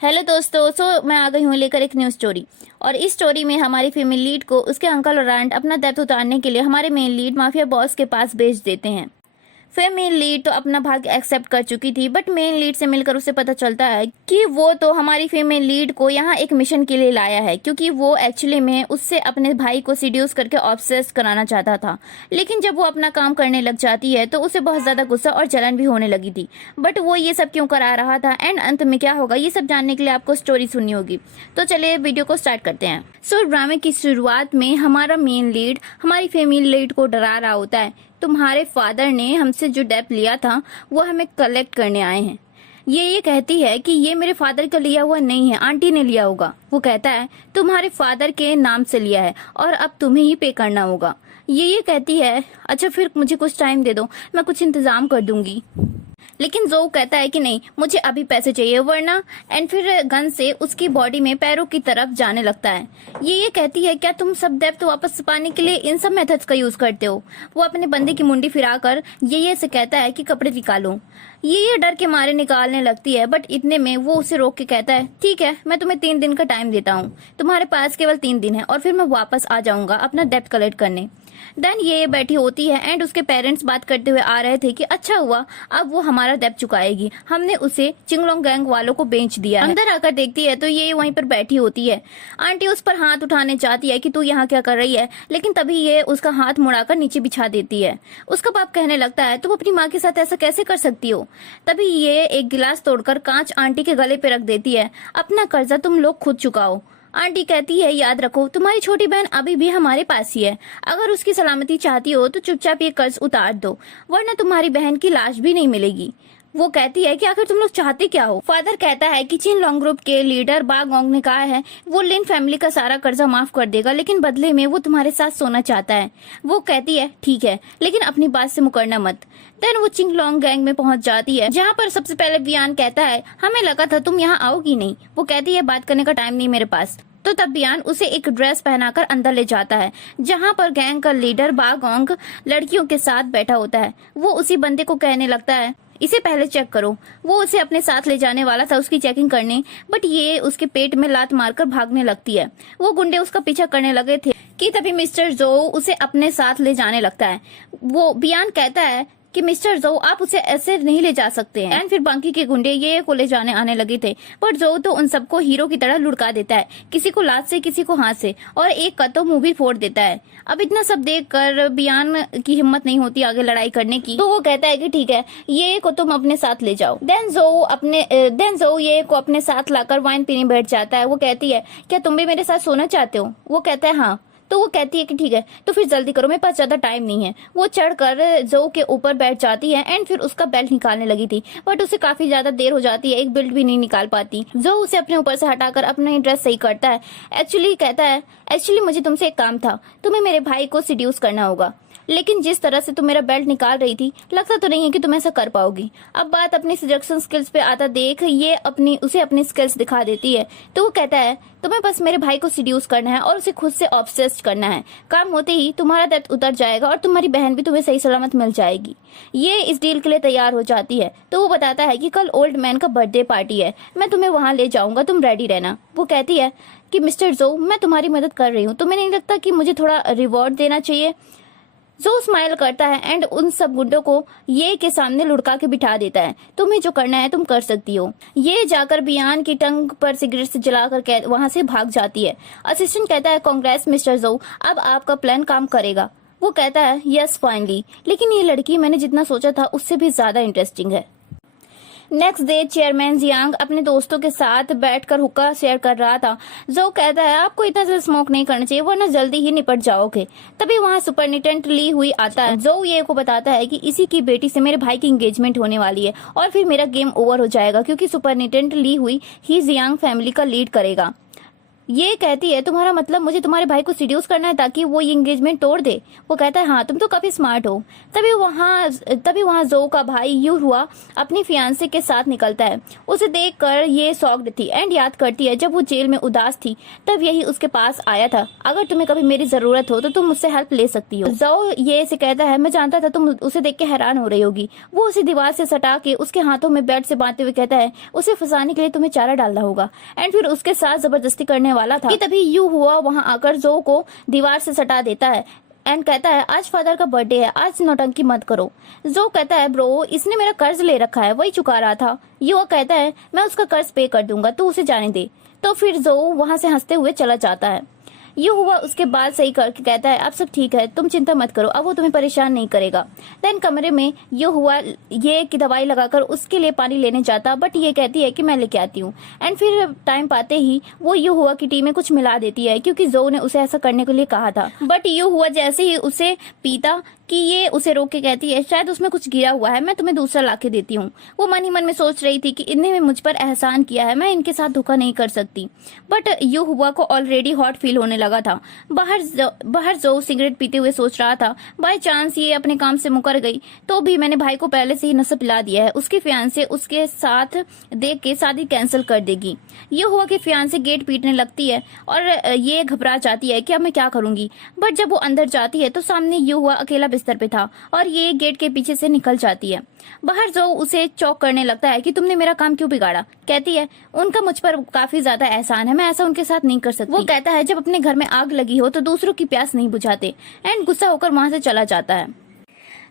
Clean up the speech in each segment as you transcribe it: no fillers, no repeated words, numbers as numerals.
Hello दोस्तों। मैं आ गई हूँ लेकर एक न्यूज़ स्टोरी। और इस स्टोरी में हमारी फीमेल लीड को उसके अंकल और आंट अपना डेब्ट उतारने के लिए हमारे मेन लीड माफिया बॉस के पास भेज देते हैं। फीमेल लीड तो अपना भाग्य एक्सेप्ट कर चुकी थी, बट मेन लीड से मिलकर उसे पता चलता है कि वो तो हमारी फीमेल लीड को यहाँ एक मिशन के लिए लाया है, क्योंकि वो एक्चुअली में उससे अपने भाई को सीड्यूस करके ऑब्सेस कराना चाहता था। लेकिन जब वो अपना काम करने लग जाती है तो उसे बहुत ज्यादा गुस्सा और जलन भी होने लगी थी। बट वो ये सब क्यों करा रहा था एंड अंत में क्या होगा, ये सब जानने के लिए आपको स्टोरी सुननी होगी। तो चलिए वीडियो को स्टार्ट करते हैं। ड्रामे की शुरुआत में हमारा मेन लीड हमारी फीमेल लीड को डरा रहा होता है। तुम्हारे फादर ने हमसे जो डेब्ट लिया था वो हमें कलेक्ट करने आए हैं। ये कहती है कि ये मेरे फादर का लिया हुआ नहीं है, आंटी ने लिया होगा। वो कहता है तुम्हारे फादर के नाम से लिया है और अब तुम्हें ही पे करना होगा। ये कहती है अच्छा फिर मुझे कुछ टाइम दे दो, मैं कुछ इंतजाम कर दूंगी। लेकिन जो कहता है कि नहीं, मुझे अभी पैसे चाहिए वरना, एंड फिर गन से उसकी बॉडी में पैरों की तरफ जाने लगता है। ये कहती है क्या तुम सब डेब्ट वापस पाने के लिए इन सब मेथड्स का यूज करते हो। वो अपने बंदे की मुंडी फिराकर ये से कहता है कि कपड़े निकालो। ये डर के मारे निकालने लगती है, बट इतने में वो उसे रोक के कहता है ठीक है, मैं तुम्हें 3 दिन का टाइम देता हूँ, तुम्हारे पास केवल 3 दिन है और फिर मैं वापस आ जाऊंगा अपना डेब्ट कलेक्ट करने। देन ये बैठी होती है एंड उसके पेरेंट्स बात करते हुए आ रहे थे कि अच्छा हुआ अब वो हमारा डेब्ट चुकाएगी, हमने उसे चिंगलोंग गैंग वालों को बेच दिया है। अंदर आकर देखती है तो ये वहीं पर बैठी होती है। आंटी उस पर हाथ उठाने चाहती है कि तू यहाँ क्या कर रही है, लेकिन तभी ये उसका हाथ मुड़ाकर नीचे बिछा देती है। उसका बाप कहने लगता है तुम अपनी माँ के साथ ऐसा कैसे कर सकती हो। तभी ये एक गिलास तोड़कर कांच आंटी के गले पे रख देती है। अपना कर्जा तुम लोग खुद चुकाओ। आंटी कहती है याद रखो तुम्हारी छोटी बहन अभी भी हमारे पास ही है, अगर उसकी सलामती चाहती हो तो चुपचाप ये कर्ज उतार दो, वरना तुम्हारी बहन की लाश भी नहीं मिलेगी। वो कहती है कि आखिर तुम लोग चाहते क्या हो। फादर कहता है कि चिन लॉन्ग ग्रुप के लीडर बागोंग ने कहा है वो लिन फैमिली का सारा कर्जा माफ कर देगा, लेकिन बदले में वो तुम्हारे साथ सोना चाहता है। वो कहती है ठीक है, लेकिन अपनी बात से मुकरना मत। देन वो चिंगलोंग गैंग में पहुंच जाती है, जहाँ पर सबसे पहले बियान कहता है हमें लगा था तुम यहाँ आओगी नहीं। वो कहती है बात करने का टाइम नहीं मेरे पास। तो तब बियान उसे एक ड्रेस पहनाकर अंदर ले जाता है, जहाँ पर गैंग का लीडर बागोंग लड़कियों के साथ बैठा होता है। वो उसी बंदे को कहने लगता है इसे पहले चेक करो। वो उसे अपने साथ ले जाने वाला था उसकी चेकिंग करने, बट ये उसके पेट में लात मारकर भागने लगती है। वो गुंडे उसका पीछा करने लगे थे कि तभी मिस्टर जो उसे अपने साथ ले जाने लगता है। वो बियान कहता है कि मिस्टर जो आप उसे ऐसे नहीं ले जा सकते हैं। एंड फिर बाकी के गुंडे ये को ले जाने आने लगे थे, पर जो तो उन सबको हीरो की तरह लुढ़का देता है, किसी को लात से किसी को हाथ से, और एक का तो मुंह भी फोड़ देता है। अब इतना सब देखकर बियान की हिम्मत नहीं होती आगे लड़ाई करने की, तो वो कहता है कि ठीक है ये को तुम अपने साथ ले जाओ। देन जो ये को अपने साथ लाकर वाइन पीने बैठ जाता है। वो कहती है क्या तुम भी मेरे साथ सोना चाहते हो। वो कहता है हाँ। तो वो कहती है कि ठीक है तो फिर जल्दी करो, मेरे पास ज्यादा टाइम नहीं है। वो चढ़कर जो के ऊपर बैठ जाती है एंड फिर उसका बेल्ट निकालने लगी थी, बट उसे काफी ज्यादा देर हो जाती है, एक बेल्ट भी नहीं निकाल पाती। जो उसे अपने ऊपर से हटाकर अपना ड्रेस सही करता है। एक्चुअली मुझे तुमसे एक काम था, तुम्हें मेरे भाई को सीड्यूस करना होगा, लेकिन जिस तरह से तुम मेरा बेल्ट निकाल रही थी लगता तो नहीं है कि तुम ऐसा कर पाओगी। अब बात अपनी सिलेक्शन स्किल्स पे आता देख ये उसे अपनी स्किल्स दिखा देती है। तो वो कहता है तुम्हें बस मेरे भाई को सीड्यूस करना है और उसे खुद से ऑब्सेस्ड करना है। काम होते ही तुम्हारा डेब्ट उतर जाएगा और तुम्हारी बहन भी तुम्हें सही सलामत मिल जाएगी। ये इस डील के लिए तैयार हो जाती है। तो वो बताता है कि कल ओल्ड मैन का बर्थडे पार्टी है, मैं तुम्हें वहां ले जाऊंगा, तुम रेडी रहना। वो कहती है कि मिस्टर जो मैं तुम्हारी मदद कर रही हूँ, तुम्हें नहीं लगता कि मुझे थोड़ा रिवॉर्ड देना चाहिए। जो स्माइल करता है एंड उन सब गुंडों को ये के सामने लुढ़का के बिठा देता है। तुम्हें जो करना है तुम कर सकती हो। ये जाकर बियान की टंग पर सिगरेट से जलाकर वहां से भाग जाती है। असिस्टेंट कहता है कांग्रेस मिस्टर जो, अब आपका प्लान काम करेगा। वो कहता है यस फाइनली, लेकिन ये लड़की मैंने जितना सोचा था उससे भी ज्यादा इंटरेस्टिंग है। नेक्स्ट डे चेयरमैन जियांग अपने दोस्तों के साथ बैठकर हुक्का शेयर कर रहा था। जो कहता है आपको इतना जल्द स्मोक नहीं करना चाहिए वरना जल्दी ही निपट जाओगे। तभी वहाँ सुपरिटेंडेंट ली हुई आता है। जो ये को बताता है कि इसी की बेटी से मेरे भाई की एंगेजमेंट होने वाली है और फिर मेरा गेम ओवर हो जाएगा, क्योंकि सुपरिटेंडेंट ली हुई ही जियांग फैमिली का लीड करेगा। ये कहती है तुम्हारा मतलब मुझे तुम्हारे भाई को सीड्यूस करना है ताकि वो ये एंगेजमेंट तोड़ दे। वो कहता है हाँ तुम तो काफी स्मार्ट हो। तभी वहाँ जो का भाई यू हुआ अपनी फियांसे के साथ निकलता है। उसे देखकर ये शॉक्ड थी एंड याद करती है जब वो जेल में उदास थी तब यही उसके पास आया था। अगर तुम्हें कभी मेरी जरूरत हो तो तुम मुझसे हेल्प ले सकती हो। जो ये से कहता है मैं जानता था तुम उसे देख के हैरान हो रही होगी। वो उसे दीवार से सटा के उसके हाथों में बेड से बांधते हुए कहता है उसे फंसाने के लिए तुम्हें चारा डालना होगा एंड फिर उसके साथ जबरदस्ती करने वाला था कि तभी यू हुआ वहां आकर जो को दीवार से सटा देता है एंड कहता है आज फादर का बर्थडे है, आज नौटंकी मत करो। जो कहता है ब्रो इसने मेरा कर्ज ले रखा है, वही चुका रहा था। यू कहता है मैं उसका कर्ज पे कर दूंगा, तू उसे जाने दे। तो फिर जो वहां से हंसते हुए चला जाता है। ये हुआ उसके बाद सही करके कहता है अब सब ठीक है, तुम चिंता मत करो, अब वो तुम्हें परेशान नहीं करेगा। देन कमरे में ये हुआ ये की दवाई लगाकर उसके लिए पानी लेने जाता बट ये कहती है कि मैं लेके आती हूँ एंड फिर टाइम पाते ही वो ये हुआ की टी में कुछ मिला देती है क्योंकि जो ने उसे ऐसा करने के लिए कहा था। बट ये हुआ जैसे ही उसे पीता कि ये उसे रोक के कहती है शायद उसमें कुछ गिरा हुआ है, मैं तुम्हें दूसरा लाके देती हूँ। वो मन ही मन में सोच रही थी कि इन्हें मुझ पर एहसान किया है, मैं इनके साथ धोखा नहीं कर सकती। बट यू हुआ को ऑलरेडी हॉट फील होने लगा था। बाहर जो सिगरेट पीते हुए सोच रहा था बाय चांस ये अपने काम से मुकर गई तो भी मैंने भाई को पहले से ही नशा पिला दिया है, उसके फियांसे उसके साथ देख के शादी कैंसिल कर देगी। ये हुआ कि फियांसे गेट पीटने लगती है और ये घबरा जाती है कि अब मैं क्या करूंगी। बट जब वो अंदर जाती है तो सामने ये हुआ अकेला बिस्तर पे था और ये गेट के पीछे से निकल जाती है। बाहर जो उसे चौक करने लगता है कि तुमने मेरा काम क्यों बिगाड़ा। कहती है उनका मुझ पर काफी ज्यादा एहसान है, मैं ऐसा उनके साथ नहीं कर सकती। वो कहता है जब अपने घर में आग लगी हो तो दूसरों की प्यास नहीं बुझाते एंड गुस्सा होकर वहां से चला जाता है।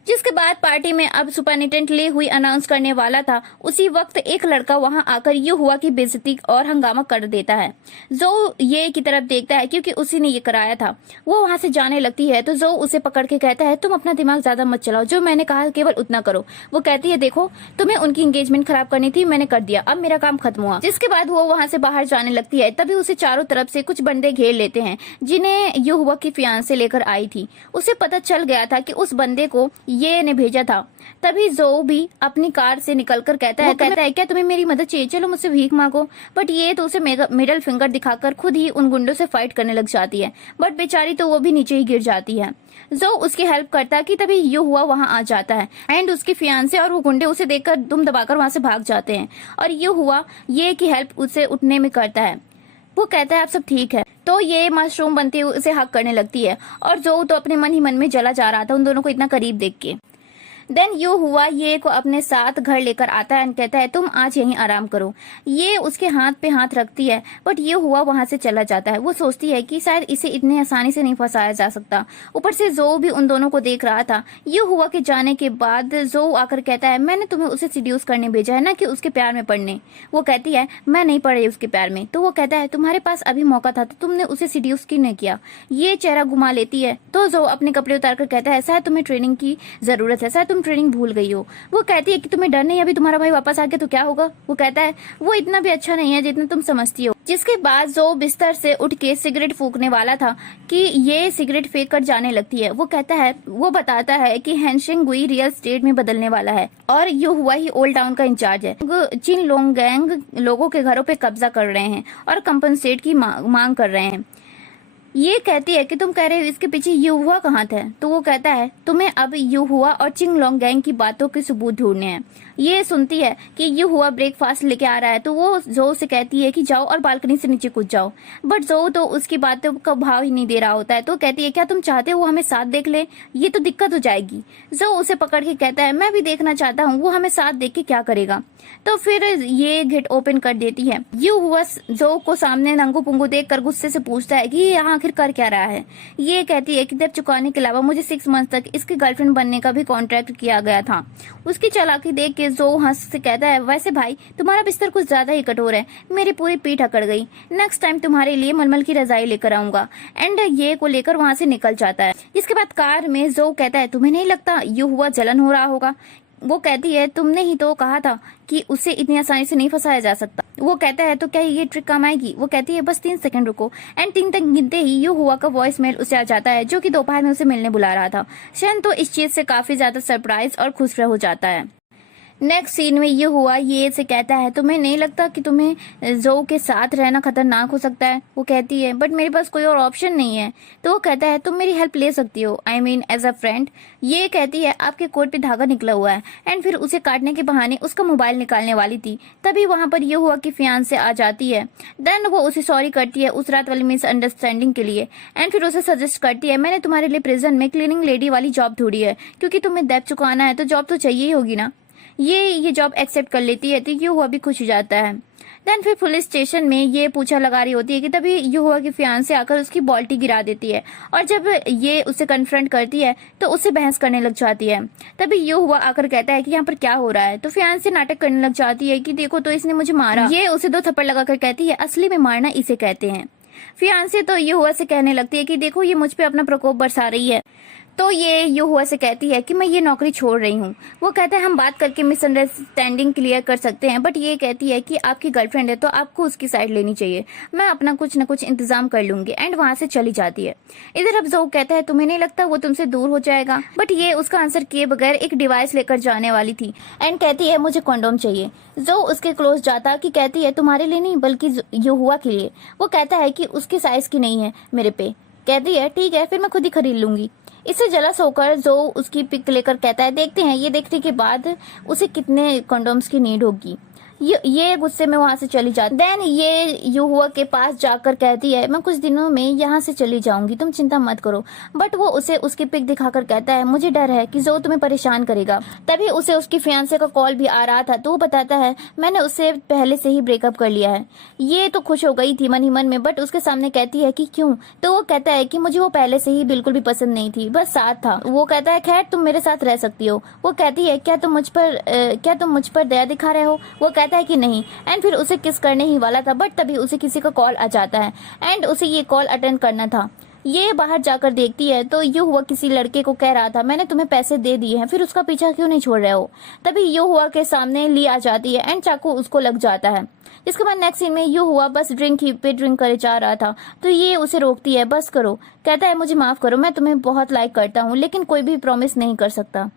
जिसके बाद पार्टी में अब सुपरिटेंडेंट ले हुई अनाउंस करने वाला था, उसी वक्त एक लड़का वहां आकर ये हुआ की बेइज्जती और हंगामा कर देता है। जो ये की तरफ देखता है क्योंकि उसी ने ये कराया था। वो वहां से जाने लगती है तो जो उसे पकड़ के कहता है तुम अपना दिमाग ज्यादा मत चलाओ, जो मैंने कहा केवल उतना करो। वो कहती है देखो तुम्हें उनकी एंगेजमेंट खराब करनी थी, मैंने कर दिया, अब मेरा काम खत्म हुआ। जिसके बाद वो वहां से बाहर जाने लगती है तभी उसे चारों तरफ से कुछ बंदे घेर लेते हैं जिन्हें ये हुआ की फियांसे लेकर आई थी। उसे पता चल गया था कि उस बंदे को ये ने भेजा था। तभी जो भी अपनी कार से निकलकर कहता है क्या तुम्हें मेरी मदद चाहिए, चलो मुझसे भीख मांगो। बट ये तो उसे मिडल फिंगर दिखाकर खुद ही उन गुंडों से फाइट करने लग जाती है। बट बेचारी तो वो भी नीचे ही गिर जाती है। जो उसकी हेल्प करता है कि तभी ये हुआ वहां आ जाता है एंड उसके फियांसे और वो गुंडे उसे देखकर दुम दबाकर वहां से भाग जाते हैं और ये हुआ ये की हेल्प उसे उठने में करता है। वो कहता है अब सब ठीक है। तो ये मशरूम बनते हुए उसे हक करने लगती है और जो तो अपने मन ही मन में जला जा रहा था उन दोनों को इतना करीब देख के। देन यू हुआ ये को अपने साथ घर लेकर आता है एंड कहता है तुम आज यहीं आराम करो। ये उसके हाथ पे हाथ रखती है बट ये हुआ वहां से चला जाता है। वो सोचती है कि शायद इसे इतने आसानी से नहीं फंसाया जा सकता। ऊपर से जो भी उन दोनों को देख रहा था। ये हुआ के जाने के बाद जो आकर कहता है मैंने तुम्हें उसे सीड्यूस करने भेजा है ना कि उसके प्यार में पड़ने। वो कहती है मैं नहीं पड़ रही उसके प्यार में। तो वो कहता है तुम्हारे पास अभी मौका था तो तुमने उसे सीड्यूस क्यों नहीं किया। ये चेहरा घुमा लेती है तो जो अपने कपड़े उतार कर कहता है शायद तुम्हें ट्रेनिंग की जरूरत है, शायद तुम ट्रेनिंग भूल गई हो। वो कहती है कि तुम्हें डर नहीं, अभी तुम्हारा भाई वापस आ गया तो क्या होगा। वो कहता है वो इतना भी अच्छा नहीं है जितना तुम समझती हो। जिसके बाद जो बिस्तर से उठ के सिगरेट फूकने वाला था कि ये सिगरेट फेंक कर जाने लगती है। वो बताता है कि हैंशिंग गुई रियल स्टेट में बदलने वाला है और ये हुआ ही ओल्ड टाउन का इंचार्ज है। चिन लोंग गैंग लोगों के घरों पे कब्जा कर रहे हैं और कंपनसेट की मांग कर रहे हैं। ये कहती है कि तुम कह रहे हो इसके पीछे यू हुआ कहाँ था। तो वो कहता है तुम्हें अब यू हुआ और चिंग लोंग गैंग की बातों के सबूत ढूंढने हैं। ये सुनती है कि यू हुआ ब्रेकफास्ट लेके आ रहा है तो वो जो से कहती है कि जाओ और बालकनी से नीचे कूद जाओ। बट जो तो उसकी बातों का भाव ही नहीं दे रहा होता है। तो कहती है क्या तुम चाहते हो वो हमें साथ देख ले, ये तो दिक्कत हो जाएगी। जो उसे पकड़ के कहता है मैं भी देखना चाहता हूँ वो हमें साथ देख के क्या करेगा। तो फिर ये गेट ओपन कर देती है। यू हुआ जो को सामने नंगू पुंगू देख कर गुस्से से पूछता है कि ये यहाँ आखिर कर क्या रहा है। ये कहती है कि देव चुकाने के अलावा मुझे 6 मंथ तक इसकी गर्लफ्रेंड बनने का भी कॉन्ट्रैक्ट किया गया था। उसकी चालाकी देख के जो हंस से कहता है वैसे भाई तुम्हारा बिस्तर कुछ ज्यादा ही कठोर है, मेरी पूरी पीठ अकड़ गई, नेक्स्ट टाइम तुम्हारे लिए मलमल की रजाई लेकर आऊंगा। एंड ये को लेकर वहां से निकल जाता है। इसके बाद कार में जो कहता है तुम्हें नहीं लगता यू हुआ जलन हो रहा होगा। वो कहती है तुमने ही तो कहा था कि उसे इतनी आसानी से नहीं फंसाया जा सकता। वो कहता है तो क्या ये ट्रिक काम आएगी। वो कहती है बस 3 सेकंड रुको। एंड 3 तक गिनते ही यू हुआ का वॉइस मेल उसे आ जाता है जो कि दोपहर में उसे मिलने बुला रहा था। शन तो इस चीज से काफी ज्यादा सरप्राइज और खुश हो जाता है। नेक्स्ट सीन में ये हुआ, ये से कहता है तुम्हें नहीं लगता कि तुम्हें जो के साथ रहना खतरनाक हो सकता है? वो कहती है बट मेरे पास कोई और ऑप्शन नहीं है। तो वो कहता है तुम मेरी हेल्प ले सकती हो, I mean as a friend. ये कहती है आपके कोट पे धागा निकला हुआ है, एंड फिर उसे काटने के बहाने उसका मोबाइल निकालने वाली थी। तभी वहां पर ये हुआ कि फियांसे आ जाती है। देन वो उसे सॉरी करती है उस रात वाली मिसअंडरस्टैंडिंग के लिए, एंड फिर उसे सजेस्ट करती है मैंने तुम्हारे लिए प्रिजन में क्लीनिंग लेडी वाली जॉब ढूंढी है, क्योंकि तुम्हें डेब्ट चुकाना है तो जॉब तो चाहिए ही होगी ना। ये जॉब एक्सेप्ट कर लेती है तो ये हुआ भी खुश हो जाता है। देन फिर पुलिस स्टेशन में ये पूछा लगा रही होती है कि तभी ये हुआ कि फियांसे आकर उसकी बॉल्टी गिरा देती है, और जब ये उसे कन्फ्रंट करती है तो उससे बहस करने लग जाती है। तभी ये हुआ आकर कहता है कि यहाँ पर क्या हो रहा है। तो फियांसे नाटक करने लग जाती है कि देखो तो इसने मुझे मारा। ये उसे 2 थप्पड़ लगाकर कहती है असली में मारना इसे कहते हैं। फियांसे तो ये हुआ से कहने लगती है कि देखो ये मुझ पे अपना प्रकोप बरसा रही है। तो ये हुआ से कहती है कि मैं ये नौकरी छोड़ रही हूँ। वो कहता है हम बात करके मिसअंडरस्टैंडिंग क्लियर कर सकते हैं, बट ये कहती है कि आपकी गर्लफ्रेंड है तो आपको उसकी साइड लेनी चाहिए, मैं अपना कुछ न कुछ इंतजाम कर लूंगी, एंड वहां से चली जाती है। इधर अब जो कहता है तुम्हें नहीं लगता वो तुमसे दूर हो जाएगा? बट ये उसका आंसर किए बगैर एक डिवाइस लेकर जाने वाली थी, एंड कहती है मुझे कॉन्डोम चाहिए। जो उसके क्लोज जाता कि कहती है तुम्हारे लिए नहीं बल्कि ये हुआ के लिए। वो कहता है कि उसके साइज की नहीं है मेरे पे। कहती है ठीक है फिर मैं खुद ही खरीद लूंगी। इससे जलस होकर जो उसकी पिक लेकर कहता है देखते हैं ये देखने के बाद उसे कितने कंडोम्स की नीड होगी। ये गुस्से में वहां से चली जाती। देन ये हुआ के पास जाकर कहती है मैं कुछ दिनों में यहाँ से चली जाऊंगी, तुम चिंता मत करो। बट वो उसे उसकी पिक दिखाकर कहता है मुझे डर है कि जो तुम्हें परेशान करेगा। तभी उसे उसकी फियांसे का कॉल भी आ रहा था, तो वो बताता है मैंने उससे पहले से ही ब्रेकअप कर लिया है। ये तो खुश हो गई थी मन ही मन में, बट उसके सामने कहती है कि क्यों? तो वो कहता है कि मुझे वो पहले से ही बिल्कुल भी पसंद नहीं थी, बस साथ था। वो कहता है खैर तुम मेरे साथ रह सकती हो। वो कहती है क्या तुम मुझ पर दया दिखा रहे हो? वो कहता है कि नहीं, एंड फिर उसे किस करने ही वाला था, बट तभी उसे किसी का कॉल आ जाता है, एंड उसे ये कॉल अटेंड करना था। ये बाहर जाकर देखती है तो ये हुआ किसी लड़के को कह रहा था मैंने तुम्हें पैसे दे दिए हैं, फिर उसका पीछा क्यों नहीं छोड़ रहे हो? तभी ये हुआ के सामने ली आ जाती है, एंड चाकू उसको लग जाता है। इसके बाद नेक्स्ट सीन में ये हुआ बस ड्रिंक करे जा रहा था, तो ये उसे रोकती है बस करो। कहता है मुझे माफ करो, मैं तुम्हें बहुत लाइक करता हूँ लेकिन कोई भी प्रॉमिस नहीं कर सकता।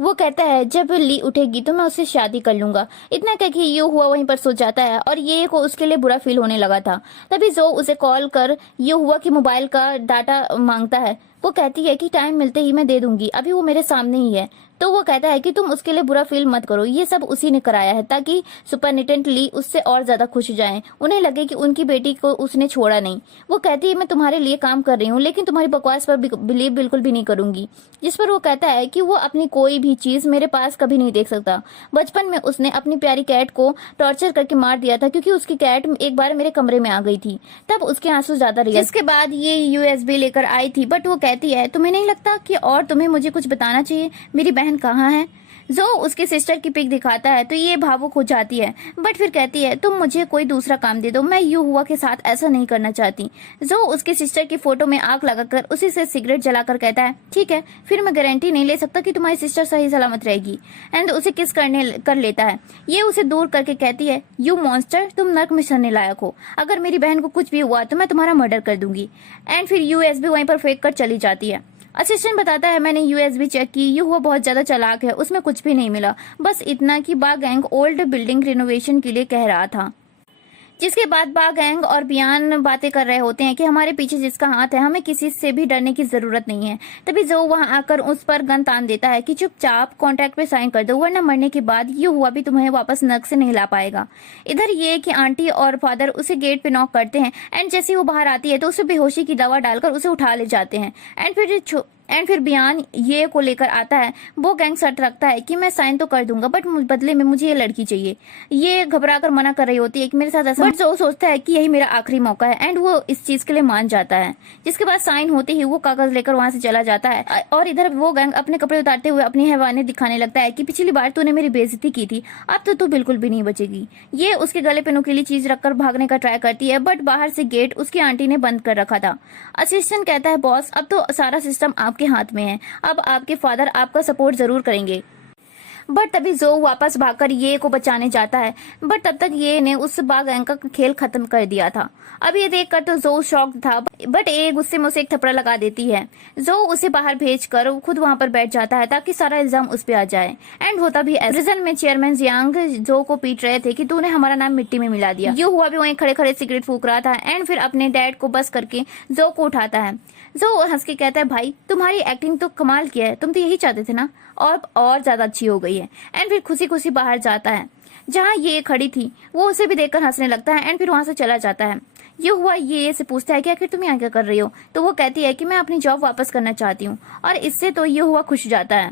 वो कहता है जब ली उठेगी तो मैं उससे शादी कर लूंगा। इतना कह के ये हुआ वहीं पर सो जाता है, और ये को उसके लिए बुरा फील होने लगा था। तभी जो उसे कॉल कर ये हुआ कि मोबाइल का डाटा मांगता है। वो कहती है कि टाइम मिलते ही मैं दे दूंगी, अभी वो मेरे सामने ही है। तो वो कहता है कि तुम उसके लिए बुरा फील मत करो, ये सब उसी ने कराया है ताकि सुपरनिटेंट ली उससे और ज्यादा खुश हो जाएं, उन्हें लगे कि उनकी बेटी को उसने छोड़ा नहीं। वो कहती है मैं तुम्हारे लिए काम कर रही हूँ लेकिन तुम्हारी बकवास पर बिलीव बिल्कुल भी नहीं करूंगी। जिस पर वो कहता है कि वो अपनी कोई भी चीज मेरे पास कभी नहीं देख सकता। बचपन में उसने अपनी प्यारी कैट को टॉर्चर करके मार दिया था क्योंकि उसकी कैट एक बार मेरे कमरे में आ गई थी, तब उसके आंसू ज्यादा रियल। इसके बाद ये यूएसबी लेकर आई थी, बट वो कहती है तुम्हें नहीं लगता कि और तुम्हें मुझे कुछ बताना चाहिए, मेरी बहन कहाँ है? जो उसके सिस्टर की पिक दिखाता है तो ये भावुक हो जाती है, बट फिर कहती है तुम मुझे कोई दूसरा काम दे दो, मैं यू हुआ के साथ ऐसा नहीं करना चाहती। जो उसके सिस्टर की फोटो में आग लगाकर उसी से सिगरेट जलाकर कहता है ठीक है फिर मैं गारंटी नहीं ले सकता कि तुम्हारी सिस्टर सही सलामत रहेगी, एंड उसे किस कर लेता है। ये उसे दूर करके कहती है यू मॉन्स्टर, तुम नर्क में सड़ने लायक हो, अगर मेरी बहन को कुछ भी हुआ तो मैं तुम्हारा मर्डर कर दूंगी। एंड फिर यूएसबी वहीं पर फेंक कर चली जाती है। असिस्टेंट बताता है मैंने यूएसबी चेक की, ये हुआ बहुत ज्यादा चालाक है, उसमें कुछ भी नहीं मिला, बस इतना कि बा गैंग ओल्ड बिल्डिंग रिनोवेशन के लिए कह रहा था। जिसके बाद बा गैंग और बियान बातें कर रहे होते हैं कि हमारे पीछे जिसका हाथ है हमें किसी से भी डरने की जरूरत नहीं है। तभी जो वहां आकर उस पर गन तान देता है कि चुपचाप कॉन्ट्रैक्ट पे साइन कर दो वरना मरने के बाद ये हुआ भी तुम्हें वापस नर्क से नहीं ला पाएगा। इधर ये कि आंटी और फादर उसे गेट पे नॉक करते हैं, एंड जैसे वो बाहर आती है तो उसे बेहोशी की दवा डालकर उसे उठा ले जाते हैं। एंड फिर बयान ये को लेकर आता है। वो गैंग शर्त रखता है कि मैं साइन तो कर दूंगा बट बदले में मुझे ये लड़की चाहिए। ये घबरा कर मना कर रही होती है कि मेरे साथ ऐसा, बट जो सोचता है कि यही मेरा आखिरी मौका है, एंड वो इस चीज के लिए मान जाता है। जिसके बाद साइन होते ही वो कागज लेकर वहां से चला जाता है, और इधर वो गैंग अपने कपड़े उतारते हुए अपनी हैवानियत दिखाने लगता है कि पिछली बार तूने मेरी बेइज्जती की थी, अब तो तू बिल्कुल भी नहीं बचेगी। ये उसके गले पे नुकीली चीज रखकर भागने का ट्राई करती है, बट बाहर से गेट उसकी आंटी ने बंद कर रखा था। असिस्टेंट कहता है बॉस अब तो सारा सिस्टम आपके हाथ में है, अब आपके फादर आपका सपोर्ट जरूर करेंगे। बट तभी जो वापस भागकर ये को बचाने जाता है, बट तब तक ये ने उस बाघ गैंग का खेल खत्म कर दिया था। अब ये देखकर तो जो शॉक था, बट ए गुस्से में उसे एक थप्पड़ लगा देती है। जो उसे बाहर भेजकर खुद वहां पर बैठ जाता है ताकि सारा इल्जाम उस पे आ जाए। एंड होता भी प्रिजन में चेयरमैन जियांग जो को पीट रहे थे कि तूने हमारा नाम मिट्टी में मिला दिया। यू हुआ भी वहीं खड़े खड़े सिगरेट फूक रहा था एंड फिर अपने डैड को बस करके जो को उठाता है। जो हंस के कहता है, भाई तुम्हारी एक्टिंग तो कमाल की है, तुम तो यही चाहते थे ना, और ज्यादा अच्छी हो गई है। एंड फिर खुशी खुशी बाहर जाता है। जहाँ ये खड़ी थी वो उसे भी देखकर हंसने लगता है एंड फिर वहां से चला जाता है। ये हुआ ये से पूछता है कि आखिर तुम यहाँ क्या कर रही हो, तो वो कहती है कि मैं अपनी जॉब वापस करना चाहती हूँ, और इससे तो ये हुआ खुश जाता है।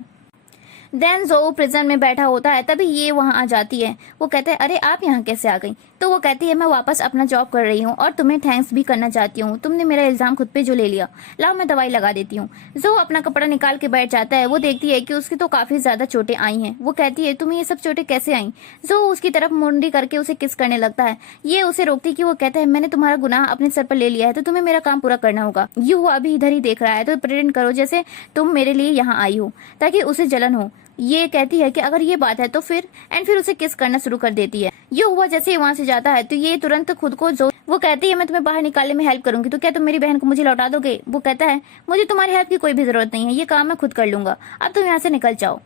देन जो प्रिजन में बैठा होता है तभी ये वहां आ जाती है। वो कहते हैं, अरे आप यहाँ कैसे आ गई? तो वो कहती है, मैं वापस अपना जॉब कर रही हूँ और तुम्हें थैंक्स भी करना चाहती हूँ, तुमने मेरा इल्जाम खुद पे जो ले लिया, लाओ मैं दवाई लगा देती हूँ। जो अपना कपड़ा निकाल के बैठ जाता है। वो देखती है कि उसकी तो काफी ज्यादा चोटें आई हैं। वो कहती है, तुम्हें ये सब चोटें कैसे आई? जो उसकी तरफ मुंडी करके उसे किस करने लगता है। ये उसे रोकती कि वो कहता है, मैंने तुम्हारा गुनाह अपने सर पर ले लिया है तो तुम्हें मेरा काम पूरा करना होगा। ये हुआ अभी इधर ही देख रहा है तो प्रेटेंड करो जैसे तुम मेरे लिए यहाँ आई हो ताकि उसे जलन हो। ये कहती है कि अगर ये बात है तो फिर, एंड फिर उसे किस करना शुरू कर देती है। ये हुआ जैसे ही वहां से जाता है तो ये तुरंत खुद को जो वो कहती है, मैं तुम्हें बाहर निकालने में हेल्प करूंगी, तो क्या तुम मेरी बहन को मुझे लौटा दोगे? वो कहता है, मुझे तुम्हारी हेल्प की कोई भी जरूरत नहीं है, ये काम मैं खुद कर लूंगा, अब तुम यहाँ से निकल जाओ।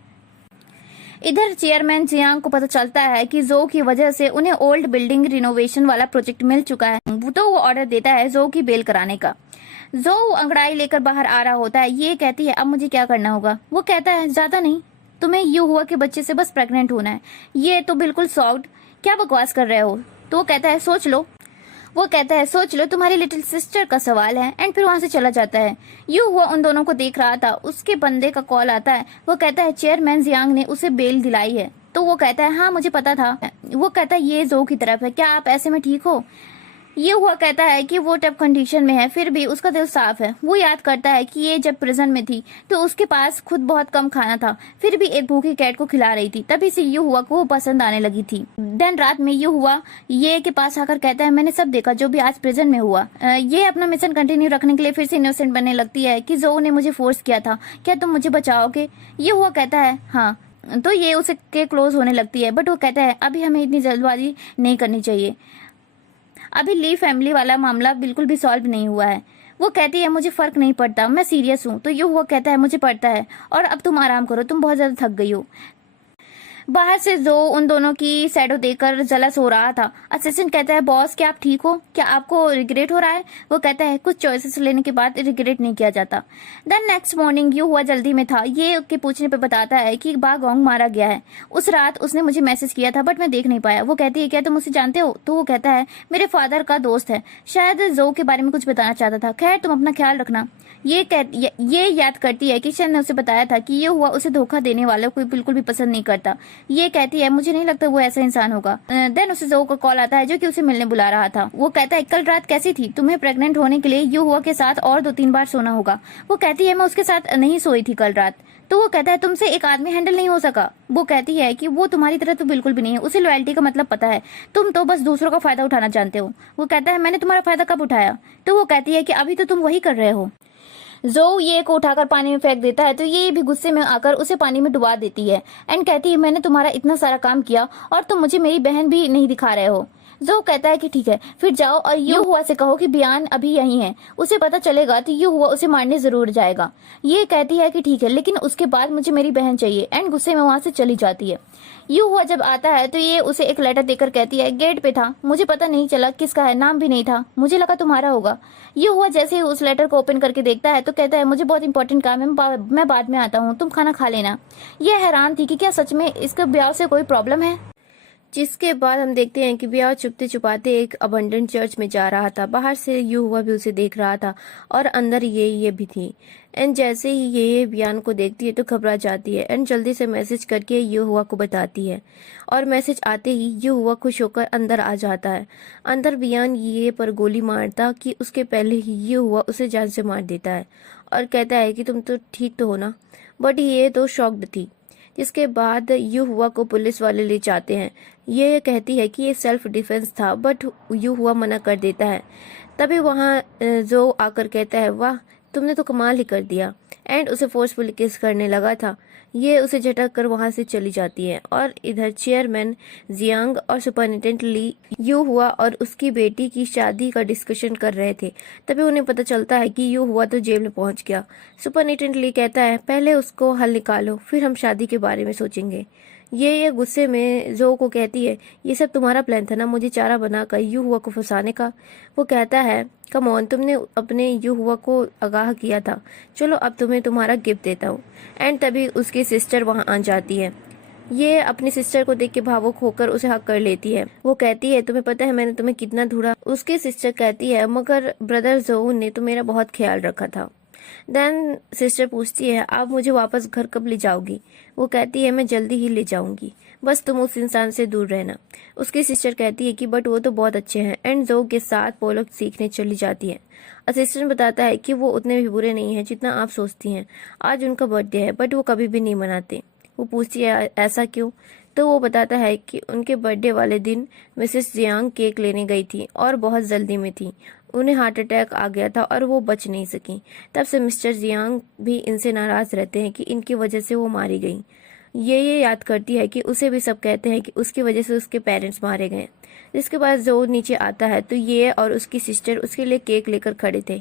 इधर चेयरमैन जियांग को पता चलता है कि जो की वजह से उन्हें ओल्ड बिल्डिंग रिनोवेशन वाला प्रोजेक्ट मिल चुका है, तो वो ऑर्डर देता है जो की बेल कराने का। जो अंगड़ाई लेकर बाहर आ रहा होता है। ये कहती है, अब मुझे क्या करना होगा? वो कहता है, ज्यादा नहीं, तुम्हें यू हुआ के बच्चे से बस प्रेग्नेंट होना है। ये तो बिल्कुल सॉफ्ट, क्या बकवास कर रहे हो? तो वो कहता है, सोच लो। वो कहता है, सोच लो, तुम्हारी लिटिल सिस्टर का सवाल है। एंड फिर वहां से चला जाता है। यू हुआ उन दोनों को देख रहा था। उसके बंदे का कॉल आता है। वो कहता है, चेयरमैन जियांग ने उसे बेल दिलाई है। तो वो कहता है, हाँ मुझे पता था। वो कहता है, ये जो की तरफ है, क्या आप ऐसे में ठीक हो? ये हुआ कहता है कि वो टफ कंडीशन में है फिर भी उसका दिल साफ है। वो याद करता है कि ये जब प्रिजन में थी तो उसके पास खुद बहुत कम खाना था, फिर भी एक भूखी कैट को खिला रही थी, तभी से ये हुआ को वो पसंद आने लगी थी। देन रात में ये हुआ ये के पास आकर कहता है, मैंने सब देखा जो भी आज प्रिजन में हुआ। ये अपना मिशन कंटिन्यू रखने के लिए फिर से इनोसेंट बनने लगती है कि जो ने मुझे फोर्स किया था, क्या तुम मुझे बचाओगे? ये हुआ कहता है, हाँ। तो ये उसे के क्लोज होने लगती है, बट वो कहता है, अभी हमें इतनी जल्दबाजी नहीं करनी चाहिए, अभी ली फैमिली वाला मामला बिल्कुल भी सॉल्व नहीं हुआ है। वो कहती है, मुझे फर्क नहीं पड़ता, मैं सीरियस हूँ। तो ये हुआ कहता है, मुझे पड़ता है, और अब तुम आराम करो, तुम बहुत ज्यादा थक गई हो। बाहर से जो उन दोनों की शैडो देखकर जलस हो रहा था। असिस्टेंट कहता है, बॉस क्या आप ठीक हो? क्या आपको रिग्रेट हो रहा है? वो कहता है, कुछ चॉइसेस लेने के बाद रिग्रेट नहीं किया जाता। देन नेक्स्ट मॉर्निंग यू हुआ जल्दी में था। ये के पूछने पे बताता है कि बागोंग मारा गया है। उस रात उसने मुझे मैसेज किया था बट मैं देख नहीं पाया। वो कहती है, क्या तुम उसे जानते हो? तो वो कहता है, मेरे फादर का दोस्त है, शायद जो के बारे में कुछ बताना चाहता था, खैर तुम अपना ख्याल रखना। ये याद करती है कि शन ने उसे बताया था कि ये हुआ उसे धोखा देने वालों को बिल्कुल भी पसंद नहीं करता। ये कहती है, मुझे नहीं लगता वो ऐसा इंसान होगा। देन उसे जो का कॉल आता है जो कि उसे मिलने बुला रहा था। वो कहता है, कल रात कैसी थी? तुम्हें प्रेग्नेंट होने के लिए यू हुआ के साथ और 2-3 बार सोना होगा। वो कहती है, मैं उसके साथ नहीं सोई थी कल रात। तो वो कहता है, तुमसे एक आदमी हैंडल नहीं हो सका। वो कहती है कि वो तुम्हारी तरह तो बिल्कुल भी नहीं है, उसे लॉयल्टी का मतलब पता है, तुम तो बस दूसरों का फायदा उठाना जानते हो। वो कहता है, मैंने तुम्हारा फायदा कब उठाया? तो वो कहती है कि अभी तो तुम वही कर रहे हो। जो ये को उठाकर पानी में फेंक देता है तो ये भी गुस्से में आकर उसे पानी में डुबा देती है एंड कहती है, मैंने तुम्हारा इतना सारा काम किया और तुम मुझे मेरी बहन भी नहीं दिखा रहे हो। जो कहता है कि ठीक है, फिर जाओ और यू हुआ से कहो कि बयान अभी यहीं है, उसे पता चलेगा तो यू हुआ उसे मारने जरूर जाएगा। ये कहती है कि ठीक है, लेकिन उसके बाद मुझे मेरी बहन चाहिए, एंड गुस्से में वहां से चली जाती है। यू हुआ जब आता है तो ये उसे एक लेटर देकर कहती है, गेट पे था, मुझे पता नहीं चला किसका है, नाम भी नहीं था, मुझे लगा तुम्हारा होगा। यू हुआ जैसे ही उस लेटर को ओपन करके देखता है तो कहता है, मुझे बहुत इंपॉर्टेंट काम है, मैं बाद में आता हूँ, तुम खाना खा लेना। ये हैरान थी कि क्या सच में इसके ब्याह से कोई प्रॉब्लम है। जिसके बाद हम देखते हैं कि ब्याह छुपते छुपाते एक अबंडन चर्च में जा रहा था। बाहर से यू हुआ भी उसे देख रहा था और अंदर ये भी थी। एंड जैसे ही ये बियान को देखती है तो घबरा जाती है एंड जल्दी से मैसेज करके यू हुआ को बताती है, और मैसेज आते ही यू हुआ खुश होकर अंदर आ जाता है। अंदर बियान ये पर गोली मारता कि उसके पहले ही यू हुआ उसे जान से मार देता है और कहता है कि तुम तो ठीक तो हो ना। बट ये तो शॉक्ड थी। जिसके बाद यू हुआ को पुलिस वाले ले जाते हैं। ये कहती है कि ये सेल्फ डिफेंस था, बट यू हुआ मना कर देता है। तभी वहाँ जो आकर कहता है, वाह तुमने तो कमाल ही कर दिया। एंड उसे फोर्सफुली किस करने लगा था। ये उसे झटक कर वहां से चली जाती है और इधर चेयरमैन जियांग और सुपरिटेंडेंट ली यू हुआ और उसकी बेटी की शादी का डिस्कशन कर रहे थे। तभी उन्हें पता चलता है कि यू हुआ तो जेल में पहुंच गया। सुपरिटेंडेंट ली कहता है पहले उसको हल निकालो, फिर हम शादी के बारे में सोचेंगे। ये गुस्से में जो को कहती है ये सब तुम्हारा प्लान था ना, मुझे चारा बनाकर यू हुआ को फंसाने का। वो कहता है कम ऑन, तुमने अपने यू हुआ को आगाह किया था, चलो अब तुम्हें तुम्हारा गिफ्ट देता हूँ। एंड तभी उसकी सिस्टर वहां आ जाती है। ये अपनी सिस्टर को देख के भावुक होकर उसे हक कर लेती है। वो कहती है तुम्हें पता है मैंने तुम्हें कितना ढूंढा। उसकी सिस्टर कहती है मगर ब्रदर जोऊ ने तो मेरा बहुत ख्याल रखा था। देन सिस्टर पूछती है आप मुझे वापस घर कब ले जाओगी। वो कहती है मैं जल्दी ही ले जाऊंगी, बस तुम उस इंसान से दूर रहना। उसकी सिस्टर कहती है कि बट वो तो बहुत अच्छे हैं। एंड जो के साथ पोलो सीखने चली जाती है। असिस्टेंट बताता है कि वो उतने भी बुरे नहीं है जितना आप सोचती हैं। आज उनका बर्थडे है बट वो कभी भी नहीं मनाते। वो पूछती है ऐसा क्यों, तो वो बताता है कि उनके बर्थडे वाले दिन मिसेस जियांग केक लेने गई थी और बहुत जल्दी में थी, उन्हें हार्ट अटैक आ गया था और वो बच नहीं सकी। तब से मिस्टर जियांग भी इनसे नाराज रहते हैं कि इनकी वजह से वो मारी गई। ये याद करती है कि उसे भी सब कहते हैं कि उसकी वजह से उसके पेरेंट्स मारे गए। जिसके बाद जो नीचे आता है तो ये और उसकी सिस्टर उसके लिए केक लेकर खड़े थे।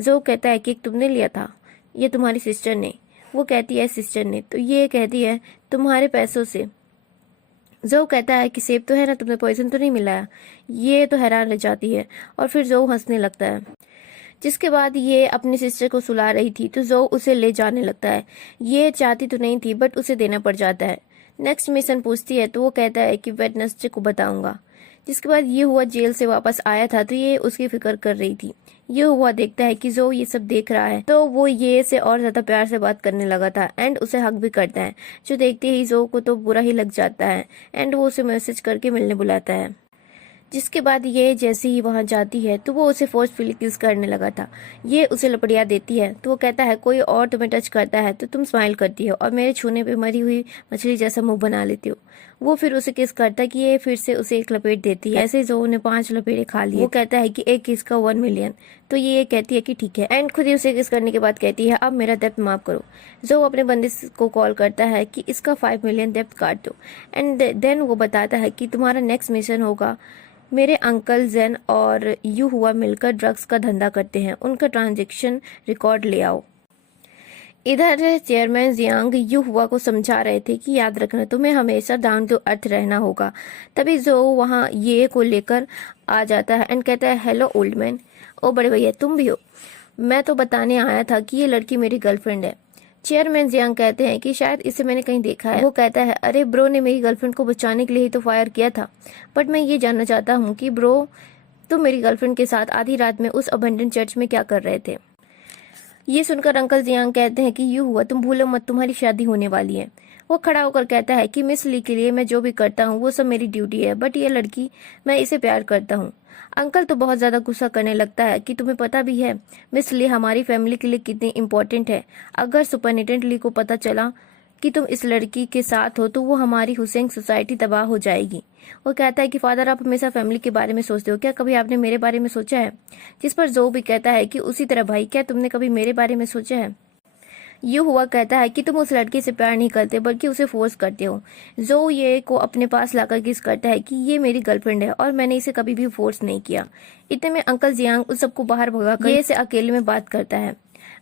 जो कहता है केक तुमने लिया था, ये तुम्हारी सिस्टर ने। वो कहती है सिस्टर ने, तो ये कहती है तुम्हारे पैसों से। जो कहता है कि सेब तो है ना, तुमने पॉइजन तो नहीं मिलाया। ये तो हैरान रह जाती है और फिर जो हंसने लगता है। जिसके बाद ये अपनी सिस्टर को सुला रही थी तो जो उसे ले जाने लगता है। ये चाहती तो नहीं थी बट उसे देना पड़ जाता है। नेक्स्ट मिशन पूछती है तो वो कहता है कि वेडनेसडे को बताऊंगा। जिसके बाद ये हुआ जेल से वापस आया था तो ये उसकी फिक्र कर रही थी। ये हुआ देखता है कि जो ये सब देख रहा है तो वो ये से और ज्यादा प्यार से बात करने लगा था एंड उसे हक भी करता है। जो देखते ही जो को तो बुरा ही लग जाता है एंड वो उसे मैसेज करके मिलने बुलाता है। जिसके बाद ये जैसे ही वहां जाती है तो वो उसे फोर्सफुली किस करने लगा था। ये उसे लपड़िया देती है तो वो कहता है कोई और तुम्हें टच करता है तो तुम स्माइल करती हो और मेरे छूने पे मरी हुई मछली जैसा मुंह बना लेती हो। वो फिर उसे किस करता है कि ये फिर से उसे एक लपेट देती है। ऐसे जो उन्हें 5 लपेटे खा लिए। वो कहता है कि एक किस का 1 मिलियन। तो ये कहती है कि ठीक है एंड खुद ही उसे किस करने के बाद कहती है अब मेरा डेप्थ माफ करो। जो अपने बंदे को कॉल करता है कि इसका 5 मिलियन डेप्थ काट दो। एंड देन वो बताता है कि तुम्हारा नेक्स्ट मिशन होगा मेरे अंकल जेन और यू हुआ मिलकर ड्रग्स का धंधा करते हैं, उनका ट्रांजैक्शन रिकॉर्ड ले आओ। इधर चेयरमैन जियांग यू हुआ को समझा रहे थे कि याद रखना तुम्हें हमेशा डाउन टू अर्थ रहना होगा। तभी जो वहां ये को लेकर आ जाता है एंड कहता है हेलो ओल्ड मैन। ओ बड़े भैया तुम भी हो, मैं तो बताने आया था कि ये लड़की मेरी गर्लफ्रेंड है। चेयरमैन जियांग कहते हैं कि शायद इसे मैंने कहीं देखा है। वो कहता है अरे ब्रो ने मेरी गर्लफ्रेंड को बचाने के लिए ही तो फायर किया था, बट मैं ये जानना चाहता हूँ कि ब्रो तुम मेरी गर्लफ्रेंड के साथ आधी रात में उस अबंडन चर्च में क्या कर रहे थे। ये सुनकर अंकल जियांग कहते हैं कि यू हुआ तुम भूलो मत, तुम्हारी शादी होने वाली है। वो खड़ा होकर कहता है कि मिस ली के लिए मैं जो भी करता हूँ वो सब मेरी ड्यूटी है, बट ये लड़की मैं इसे प्यार करता हूँ। अंकल तो बहुत ज्यादा गुस्सा करने लगता है कि तुम्हें पता भी है मिस ली हमारी फैमिली के लिए कितनी इम्पोर्टेंट है। अगर सुपरिटेंडेंट ली को पता चला कि तुम इस लड़की के साथ हो तो वो हमारी हुसैन सोसाइटी तबाह हो जाएगी। वो कहता है कि फादर आप हमेशा फैमिली के बारे में सोचते हो, क्या कभी आपने मेरे बारे में सोचा है। जिस पर जो भी कहता है कि उसी तरह भाई क्या तुमने कभी मेरे बारे में सोचा है। यू हुआ कहता है कि तुम उस लड़की से प्यार नहीं करते बल्कि उसे फोर्स करते हो। जो ये को अपने पास लाकर किस करता है कि ये मेरी गर्लफ्रेंड है और मैंने इसे कभी भी फोर्स नहीं किया। इतने में अंकल जियांग उस सबको बाहर भगाकर ये से अकेले में बात करता है।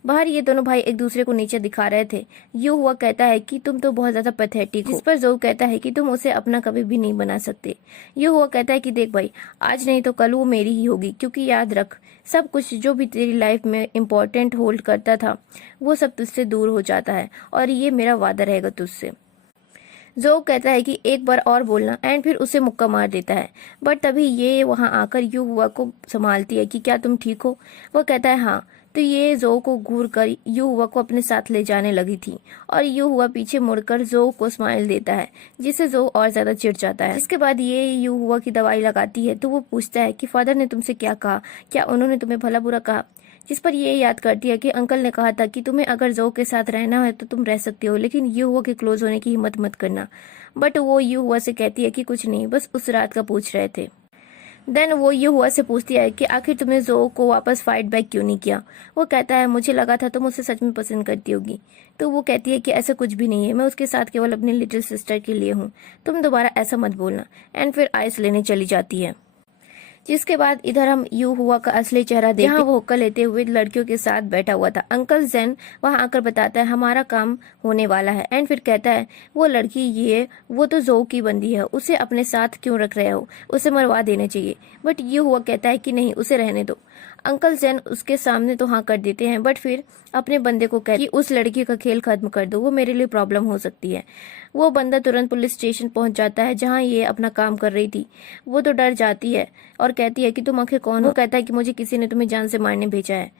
बाहर ये दोनों भाई एक दूसरे को नीचे दिखा रहे थे। यू हुआ कहता है कि तुम तो बहुत ज्यादा पैथेटिक हो। जिस पर जो कहता है कि तुम उसे अपना कभी भी नहीं बना सकते। यू हुआ कहता है कि देख भाई आज नहीं तो कल वो मेरी ही होगी, क्योंकि याद रख सब कुछ जो भी तेरी लाइफ में इम्पोर्टेंट होल्ड करता था वो सब तुझसे दूर हो जाता है और ये मेरा वादा रहेगा तुझसे। जो कहता है कि एक बार और बोलना एंड फिर उसे मुक्का मार देता है। बट तभी ये वहां आकर यू हुआ को संभालती है कि क्या तुम ठीक हो। वो कहता है हाँ। तो ये जो को घूर कर यू हुआ को अपने साथ ले जाने लगी थी और यू हुआ पीछे मुड़कर जो को स्माइल देता है, जिससे जो और ज्यादा चिढ़ जाता है। इसके बाद ये यू हुआ की दवाई लगाती है तो वो पूछता है कि फादर ने तुमसे क्या कहा, क्या उन्होंने तुम्हें भला बुरा कहा। जिस पर ये याद करती है कि अंकल ने कहा था कि तुम्हें अगर जो के साथ रहना है तो तुम रह सकते हो, लेकिन यू हुआ के क्लोज होने की हिम्मत मत करना। बट वो यू हुआ से कहती है कि कुछ नहीं, बस उस रात का पूछ रहे थे। देन वो ये हुआ से पूछती है कि आखिर तुमने जो को वापस फाइट बैक क्यों नहीं किया। वो कहता है मुझे लगा था तुम उसे सच में पसंद करती होगी। तो वो कहती है कि ऐसा कुछ भी नहीं है, मैं उसके साथ केवल अपनी लिटिल सिस्टर के लिए हूँ, तुम दोबारा ऐसा मत बोलना। एंड फिर आइस लेने चली जाती है। जिसके बाद इधर हम यू हुआ का असली चेहरा देखते, जहाँ वो हुक्का लेते हुए लड़कियों के साथ बैठा हुआ था। अंकल जेन वहां आकर बताता है हमारा काम होने वाला है। एंड फिर कहता है वो लड़की वो तो जो की बंदी है, उसे अपने साथ क्यों रख रहे हो, उसे मरवा देना चाहिए। बट यू हुआ कहता है कि नहीं, उसे रहने दो। अंकल जेन उसके सामने तो हाँ कर देते हैं, बट फिर अपने बंदे को कहते कि उस लड़की का खेल खत्म कर दो, वो मेरे लिए प्रॉब्लम हो सकती है। वो बंदा तुरंत पुलिस स्टेशन पहुंच जाता है जहां ये अपना काम कर रही थी। वो तो डर जाती है और कहती है कि तुम आखिर कौन हो। वो कहता है कि मुझे किसी ने तुम्हें जान से मारने भेजा है।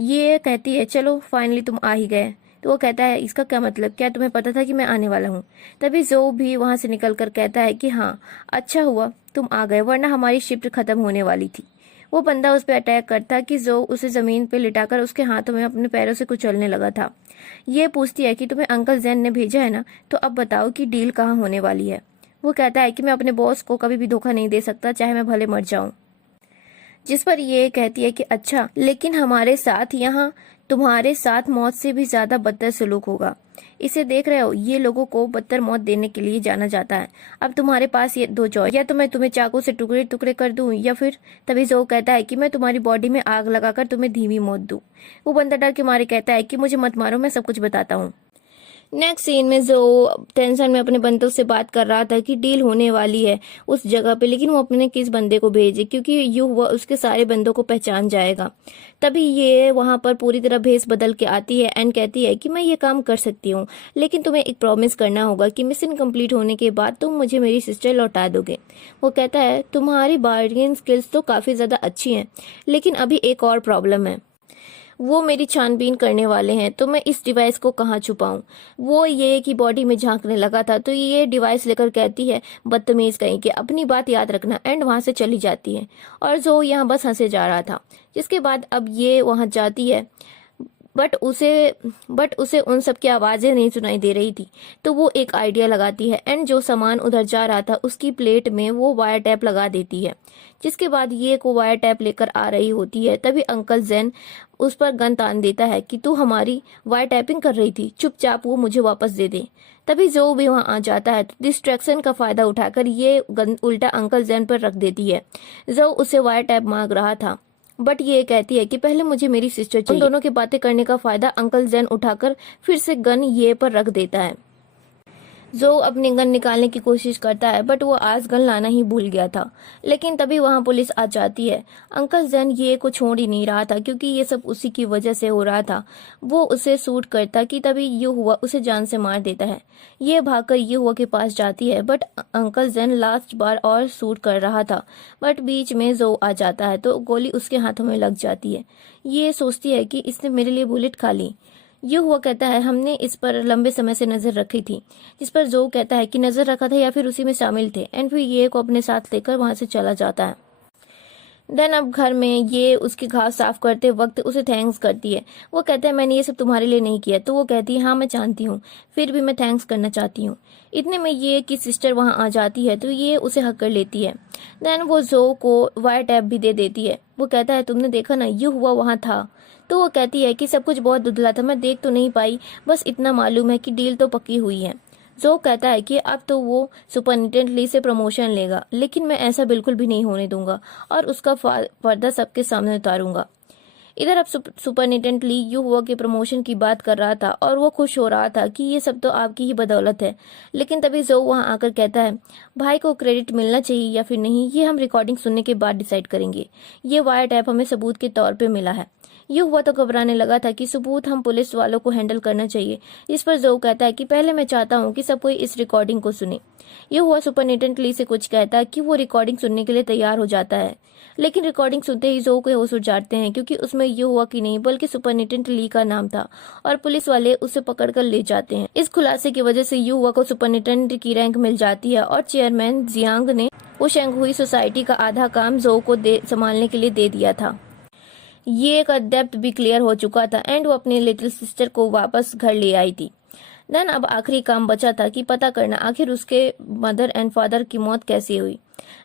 ये कहती है चलो फाइनली तुम आ ही गए। तो वो कहता है इसका क्या मतलब, क्या तुम्हें पता था कि मैं आने वाला हूँ। तभी जो भी वहां से निकल कर कहता है कि हाँ अच्छा हुआ तुम आ गए, वरना हमारी शिफ्ट खत्म होने वाली थी। वो बंदा उस पर अटैक करता कि जो उसे जमीन पे लिटाकर उसके हाथों में अपने पैरों से कुचलने लगा था। ये पूछती है कि तुम्हें अंकल जैन ने भेजा है ना, तो अब बताओ कि डील कहाँ होने वाली है। वो कहता है कि मैं अपने बॉस को कभी भी धोखा नहीं दे सकता, चाहे मैं भले मर जाऊं। जिस पर ये कहती है कि अच्छा, लेकिन हमारे साथ यहाँ तुम्हारे साथ मौत से भी ज्यादा बदतर सलूक होगा। इसे देख रहे हो, ये लोगों को बदतर मौत देने के लिए जाना जाता है। अब तुम्हारे पास ये दो चॉइस, या तो मैं तुम्हें चाकू से टुकड़े टुकड़े कर दूं, या फिर तभी जो कहता है कि मैं तुम्हारी बॉडी में आग लगाकर तुम्हें धीमी मौत दूं। वो बंदा डर के मारे कहता है कि मुझे मत मारो, मैं सब कुछ बताता हूँ। नेक्स्ट सीन में जो टेंशन में अपने बंदों से बात कर रहा था कि डील होने वाली है उस जगह पे, लेकिन वो अपने किस बंदे को भेजे, क्योंकि यू हुआ उसके सारे बंदों को पहचान जाएगा। तभी ये वहां पर पूरी तरह भेस बदल के आती है एंड कहती है कि मैं ये काम कर सकती हूँ, लेकिन तुम्हें एक प्रॉमिस करना होगा कि मिशन कंप्लीट होने के बाद तुम मुझे मेरी सिस्टर लौटा दोगे। वो कहता है तुम्हारी बार्गेन स्किल्स तो काफी ज्यादा अच्छी हैं, लेकिन अभी एक और प्रॉब्लम है, वो मेरी छानबीन करने वाले हैं, तो मैं इस डिवाइस को कहाँ छुपाऊं। वो ये कि बॉडी में झांकने लगा था, तो ये डिवाइस लेकर कहती है बदतमीज कहीं के, अपनी बात याद रखना। एंड वहां से चली जाती है और जो यहाँ बस हंसे जा रहा था। जिसके बाद अब ये वहां जाती है, बट उसे उन सब की आवाजें नहीं सुनाई दे रही थी। तो वो एक आइडिया लगाती है एंड जो सामान उधर जा रहा था उसकी प्लेट में वो वायर टैप लगा देती है। जिसके बाद ये को वायर टैप लेकर आ रही होती है। तभी अंकल जेन उस पर गन तान देता है कि तू हमारी वायर टैपिंग कर रही थी, चुपचाप वो मुझे वापस दे दे। तभी जो भी वहां आ जाता है तो डिस्ट्रैक्शन का फायदा उठाकर ये गन उल्टा अंकल जेन पर रख देती है। जो उसे वायर टैप मांग रहा था, बट ये कहती है कि पहले मुझे मेरी सिस्टर चाहिए। उन दोनों के बातें करने का फायदा अंकल जेन उठाकर फिर से गन ये पर रख देता है। जो अपनी गन निकालने की कोशिश करता है, बट वो आज गन लाना ही भूल गया था। लेकिन तभी वहां पुलिस आ जाती है। अंकल जेन ये को छोड़ ही नहीं रहा था, क्योंकि ये सब उसी की वजह से हो रहा था। वो उसे सूट करता कि तभी ये हुआ उसे जान से मार देता है। ये भागकर ये हुआ के पास जाती है, बट अंकल जेन लास्ट बार और सूट कर रहा था, बट बीच में जो आ जाता है तो गोली उसके हाथों में लग जाती है। ये सोचती है कि इसने मेरे लिए बुलेट खा ली। ये हुआ कहता है हमने इस पर लंबे समय से नजर रखी थी। जिस पर जो कहता है कि नजर रखा था या फिर उसी में शामिल थे। एंड फिर ये को अपने साथ लेकर वहां से चला जाता है। देन अब घर में ये उसकी घाव साफ करते वक्त उसे थैंक्स करती है। वो कहता है मैंने ये सब तुम्हारे लिए नहीं किया। तो वो कहती है हाँ मैं जानती हूँ, फिर भी मैं थैंक्स करना चाहती हूँ। इतने में ये की सिस्टर वहां आ जाती है, तो ये उसे हक कर लेती है। देन वो जो को वायर टैप भी दे देती है। वो कहता है तुमने देखा ना, ये हुआ वहां था। तो वो कहती है कि सब कुछ बहुत धुंधला था, मैं देख तो नहीं पाई, बस इतना मालूम है कि डील तो पक्की हुई है। जो कहता है कि अब तो वो सुपरिटेंडेंट ली से प्रमोशन लेगा, लेकिन मैं ऐसा बिल्कुल भी नहीं होने दूंगा और उसका पर्दा सबके सामने उतारूंगा। इधर अब सुपरिटेंडेंट ली यू हुआ के प्रमोशन की बात कर रहा था और वो खुश हो रहा था कि ये सब तो आपकी ही बदौलत है। लेकिन तभी जो वहां आकर कहता है भाई को क्रेडिट मिलना चाहिए या फिर नहीं, ये हम रिकॉर्डिंग सुनने के बाद डिसाइड करेंगे। ये वायर टैप हमें सबूत के तौर पे मिला है। ये हुआ तो घबराने लगा था कि सबूत हम पुलिस वालों को हैंडल करना चाहिए। इस पर जो कहता है कि पहले मैं चाहता हूँ कि सब कोई इस रिकॉर्डिंग को सुने। ये हुआ सुपरिटेंडेंट ली से कुछ कहता है कि वो रिकॉर्डिंग सुनने के लिए तैयार हो जाता है। लेकिन रिकॉर्डिंग सुनते ही जो के होश उड़ जाते हैं, क्योंकि उसमें ये हुआ कि नहीं बल्कि सुपरिटेंडेंट ली का नाम था और पुलिस वाले उसे पकड़कर ले जाते हैं। इस खुलासे की वजह से यू हुआ को सुपरिटेंडेंट की रैंक मिल जाती है और चेयरमैन जियांग ने वो शेंगहुई सोसाइटी का आधा काम जो को संभालने के लिए दे दिया था। ये का डेप्थ भी क्लियर हो चुका था एंड वो अपनी लिटिल सिस्टर को वापस घर ले आई थी। देन अब आखिरी काम बचा था कि पता करना आखिर उसके मदर एंड फादर की मौत कैसे हुई।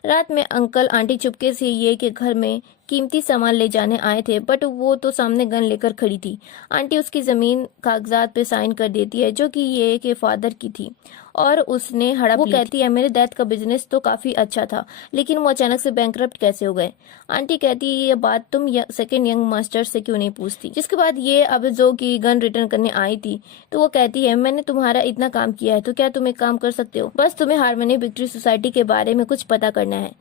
रात में अंकल आंटी चुपके से ये के घर में कीमती सामान ले जाने आए थे, बट वो तो सामने गन लेकर खड़ी थी। आंटी उसकी जमीन कागजात पे साइन कर देती है जो कि ये के फादर की थी और उसने हड़प ली। वो कहती है मेरे डैड का बिजनेस तो काफी अच्छा था, लेकिन वो अचानक से बैंकरप्ट कैसे हो गए। आंटी कहती है ये बात तुम सेकंड यंग मास्टर से क्यों नहीं पूछती। जिसके बाद ये अब जो की गन रिटर्न करने आई थी तो वो कहती है मैंने तुम्हारा इतना काम किया है तो क्या तुम एक काम कर सकते हो, बस तुम्हें हार्मनी विक्ट्री सोसाइटी के बारे में कुछ पता करना है।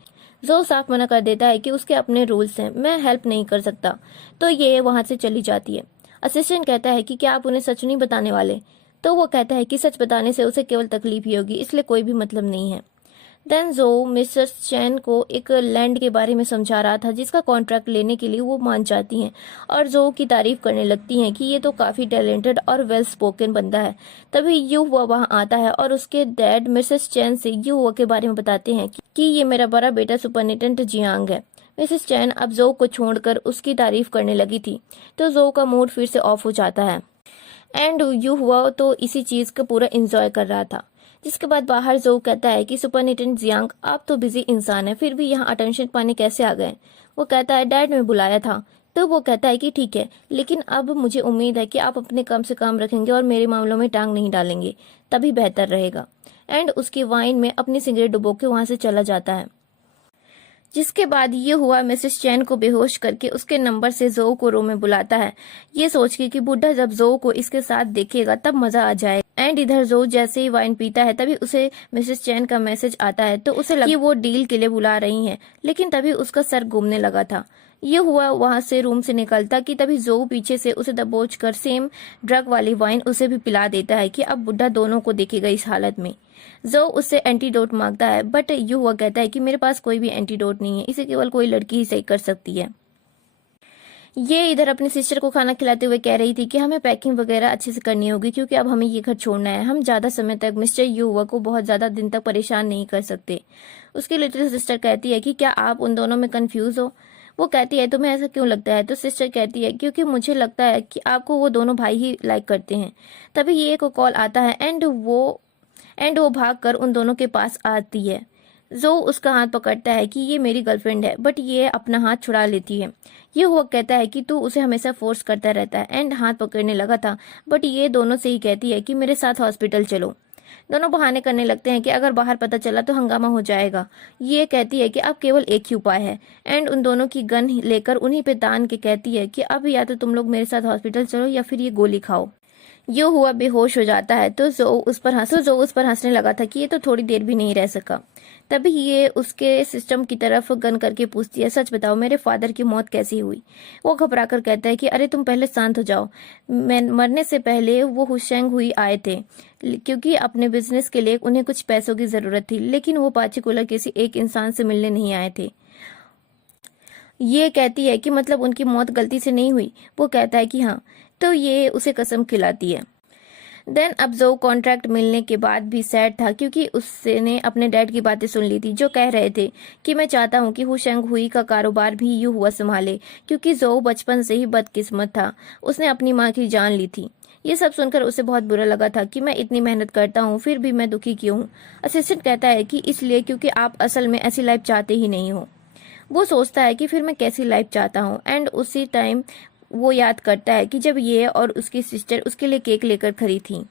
जो साफ मना कर देता है कि उसके अपने रूल्स हैं, मैं हेल्प नहीं कर सकता। तो ये वहां से चली जाती है। असिस्टेंट कहता है कि क्या आप उन्हें सच नहीं बताने वाले, तो वो कहता है कि सच बताने से उसे केवल तकलीफ ही होगी, इसलिए कोई भी मतलब नहीं है। देन जो मिस्टर चैन को एक लैंड के बारे में समझा रहा था जिसका कॉन्ट्रैक्ट लेने के लिए वो मान जाती हैं और जो की तारीफ करने लगती हैं कि ये तो काफी टैलेंटेड और वेल स्पोकन बंदा है। तभी यू हुआ वहां आता है और उसके डैड मिसेस चैन से यू हुआ के बारे में बताते हैं कि ये मेरा बड़ा बेटा सुपरिटेंडेंट जियांग है। मिसेस चैन अब जो को छोड़कर उसकी तारीफ करने लगी थी तो जो का मूड फिर से ऑफ हो जाता है एंड यू हुआ तो इसी चीज का पूरा एंजॉय कर रहा था। जिसके बाद बाहर जो कहता है कि सुपरिटेंडेंट जियांग आप तो बिजी इंसान है, फिर भी यहाँ अटेंशन पाने कैसे आ गए। वो कहता है डैड ने बुलाया था। तो वो कहता है कि ठीक है, लेकिन अब मुझे उम्मीद है कि आप अपने काम से काम रखेंगे और मेरे मामलों में टांग नहीं डालेंगे, तभी बेहतर रहेगा। एंड उसकी वाइन में अपनी सिगरेट डुबो के वहां से चला जाता है। जिसके बाद ये हुआ मिसेस चैन को बेहोश करके उसके नंबर से जो को रूम में बुलाता है, ये सोच के कि बुढ़ा जब जो को इसके साथ देखेगा तब मजा आ जाएगा। एंड इधर जो जैसे ही वाइन पीता है तभी उसे मिसेस चैन का मैसेज आता है तो उसे लगा कि वो डील के लिए बुला रही हैं, लेकिन तभी उसका सर घूमने लगा था। ये हुआ वहां से रूम से निकलता कि तभी जो पीछे से उसे दबोच कर सेम ड्रग वाली वाइन उसे भी पिला देता है कि अब बुढ़ा दोनों को देखेगा इस हालत में। जो उससे एंटीडोट मांगता है बट यू हुआ कहता है कि मेरे पास कोई भी एंटीडोट नहीं है, इसे केवल कोई लड़की ही सही कर सकती है। ये इधर अपनी सिस्टर को खाना खिलाते हुए कह रही थी कि हमें पैकिंग वगैरह अच्छे से करनी होगी क्योंकि अब हमें ये घर छोड़ना है, हम ज्यादा समय तक मिस्टर युवा को बहुत ज्यादा दिन तक परेशान नहीं कर सकते। उसकी लिटिल सिस्टर कहती है कि क्या आप उन दोनों में कंफ्यूज हो। वो कहती है तुम्हें ऐसा क्यों लगता है, तो सिस्टर कहती है क्योंकि मुझे लगता है कि आपको वो दोनों भाई ही लाइक करते हैं। तभी ये को कॉल आता है एंड वो भागकर उन दोनों के पास आती है। जो उसका हाथ पकड़ता है कि ये मेरी गर्लफ्रेंड है, बट ये अपना हाथ छुड़ा लेती है। ये हुआ कहता है कि तू उसे हमेशा फोर्स करता रहता है एंड हाथ पकड़ने लगा था, बट ये दोनों से ही कहती है कि मेरे साथ हॉस्पिटल चलो। दोनों बहाने करने लगते हैं कि अगर बाहर पता चला तो हंगामा हो जाएगा। ये कहती है कि अब केवल एक ही उपाय है एंड उन दोनों की गन लेकर उन्हीं पे तान के कहती है कि अब या तो तुम लोग मेरे साथ हॉस्पिटल चलो या फिर ये गोली खाओ। यो हुआ बेहोश हो जाता है तो जो उस पर हंसने लगा था कि ये तो थोड़ी देर भी नहीं रह सका। तभी ये उसके सिस्टम की तरफ गन करके पूछती है सच बताओ मेरे फादर की मौत कैसी हुई। वो घबरा कर कहता है कि अरे तुम पहले शांत हो जाओ, मैं मरने से पहले वो हुशैंग हुई आए थे क्योंकि अपने बिजनेस के लिए उन्हें कुछ पैसों की जरूरत थी, लेकिन वो पार्टिकुलर किसी एक इंसान से मिलने नहीं आए थे। ये कहती है कि मतलब उनकी मौत गलती से नहीं हुई। वो कहता है कि हाँ, तो ये उसे कसम खिलाती है। देन अब जो कॉन्ट्रैक्ट मिलने के बाद भी सैड था क्योंकि उसने अपने डैड की बातें सुन ली थी जो कह रहे थे कि मैं चाहता हूँ कि हुशैंग हुई का कारोबार भी यू हुआ संभाले क्योंकि जो बचपन से ही बदकिस्मत था, उसने अपनी माँ की जान ली थी। ये सब सुनकर उसे बहुत बुरा लगा था कि मैं इतनी मेहनत करता हूँ फिर भी मैं दुखी क्यों हूँ। असिस्टेंट कहता है कि इसलिए क्योंकि आप असल में ऐसी लाइफ चाहते ही नहीं हो। वो सोचता है कि फिर मैं कैसी लाइफ चाहता हूँ एंड उसी टाइम वो याद करता है कि जब ये और उसकी सिस्टर उसके लिए केक लेकर खड़ी थी।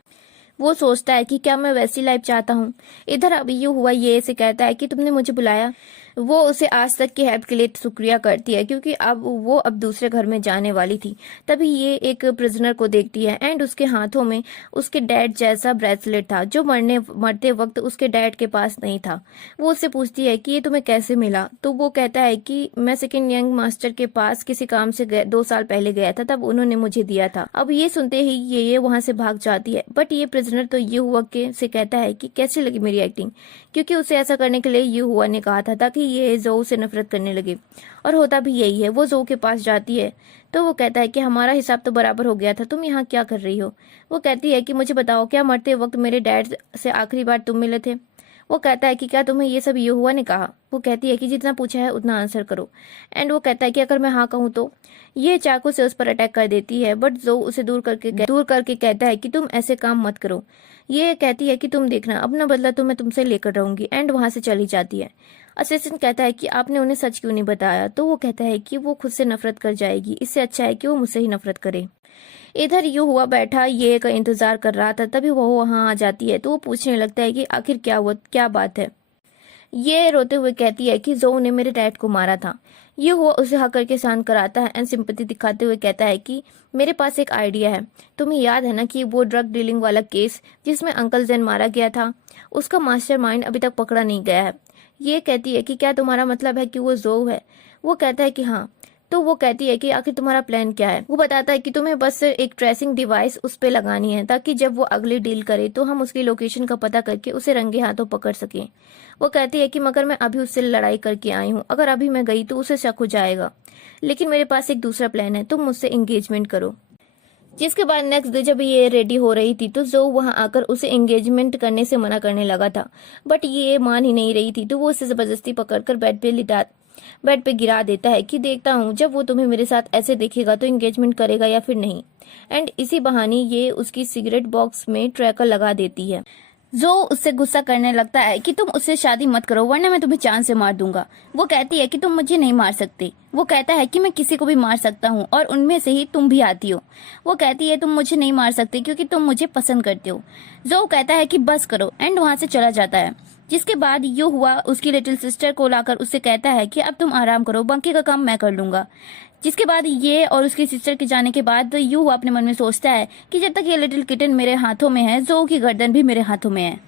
वो सोचता है कि क्या मैं वैसी लाइफ चाहता हूँ। इधर अब ये हुआ ये से कहता है कि तुमने मुझे बुलाया। वो उसे आज तक की हेल्प के लिए शुक्रिया करती है क्योंकि अब वो अब दूसरे घर में जाने वाली थी। तभी ये एक प्रिजनर को देखती है एंड उसके हाथों में उसके डैड जैसा ब्रेसलेट था जो मरते वक्त उसके डैड के पास नहीं था। वो उससे पूछती है कि ये तुम्हें कैसे मिला, तो वो कहता है कि मैं सेकंड यंग मास्टर के पास किसी काम से 2 साल पहले गया था, तब उन्होंने मुझे दिया था। अब ये सुनते ही ये वहां से भाग जाती है, बट ये प्रिजनर तो ये हुआ के से कहता है कि कैसी लगी मेरी एक्टिंग, क्योंकि उसे ऐसा करने के लिए ये हुआ ने कहा था ताकि ये जो से नफरत करने लगे, और होता भी यही है। वो जो के पास जाती है तो वो कहता है कि हमारा हिसाब तो बराबर हो गया था, तुम यहाँ क्या कर रही हो। वो कहती है कि मुझे बताओ क्या मरते वक्त मेरे डैड से आखिरी बार तुम मिले थे। वो कहता है कि क्या तुम्हें ये सब ये हुआ ने कहा। वो कहती है कि जितना पूछा है उतना आंसर करो। एंड वो कहता है कि अगर मैं हाँ कहूँ तो। ये चाकू से उस पर अटैक कर देती है, बट जो उसे दूर करके कहता है कि तुम ऐसे काम मत करो। ये कहती है कि तुम देखना, अपना बदला तो मैं तुमसे लेकर रहूंगी, एंड वहां से चली जाती है। असिस्टेंट कहता है कि आपने उन्हें सच क्यों नहीं बताया, तो वो कहता है कि वो खुद से नफरत कर जाएगी, इससे अच्छा है कि वो मुझसे ही नफरत करे। इधर यू हुआ बैठा ये का इंतजार कर रहा था, तभी वो वहां आ जाती है तो वो पूछने लगता है कि आखिर क्या हुआ, क्या बात है। ये रोते हुए कहती है कि जोऊ ने मेरे डैड को मारा था। ये हुआ उसे हक करके शांत कराता है एंड सिंपैथी दिखाते हुए कहता है कि मेरे पास एक आइडिया है। तुम्हें याद है ना कि वो ड्रग डीलिंग वाला केस जिसमें अंकल जेन मारा गया था, उसका मास्टरमाइंड अभी तक पकड़ा नहीं गया है। ये कहती है कि क्या तुम्हारा मतलब है कि वो जोऊ है। वो कहता है कि हाँ। तो वो कहती है कि आखिर तुम्हारा प्लान क्या है। वो बताता है कि तुम्हें बस एक ट्रेसिंग डिवाइस उस पे लगानी है ताकि जब वो अगली डील करे तो हम उसकी लोकेशन का पता करके उसे रंगे हाथों पकड़ सकें। वो कहती है कि मगर मैं अभी उससे लड़ाई करके आई हूँ, अगर अभी मैं गई तो उसे शक हो जाएगा, लेकिन मेरे पास एक दूसरा प्लान है, तुम मुझसे एंगेजमेंट करो। जिसके बाद नेक्स्ट डे जब ये रेडी हो रही थी तो जोऊ वहां आकर उसे एंगेजमेंट करने से मना करने लगा था, बट ये मान ही नहीं रही थी तो वो उसे जबरदस्ती पकड़कर बेड पे गिरा देता है कि देखता हूँ जब वो तुम्हें मेरे साथ ऐसे देखेगा तो एंगेजमेंट करेगा या फिर नहीं। एंड इसी बहाने ये उसकी सिगरेट बॉक्स में ट्रैकर लगा देती है। जोऊ उससे गुस्सा करने लगता है कि तुम उससे शादी मत करो वरना मैं तुम्हें जान से मार दूंगा। वो कहती है कि तुम मुझे नहीं मार सकते। वो कहता है कि मैं किसी को भी मार सकता हूँ और उनमें से ही तुम भी आती हो। वो कहती है तुम मुझे नहीं मार सकते क्योंकि तुम मुझे पसंद करते हो। जोऊ कहता है कि बस करो एंड वहां से चला जाता है। जिसके बाद यू हुआ उसकी लिटिल सिस्टर को लाकर उससे कहता है कि अब तुम आराम करो, बाकी का काम मैं कर लूंगा। जिसके बाद ये और उसकी सिस्टर के जाने के बाद यू हुआ अपने मन में सोचता है कि जब तक ये लिटिल किटन मेरे हाथों में है, जोऊ की गर्दन भी मेरे हाथों में है।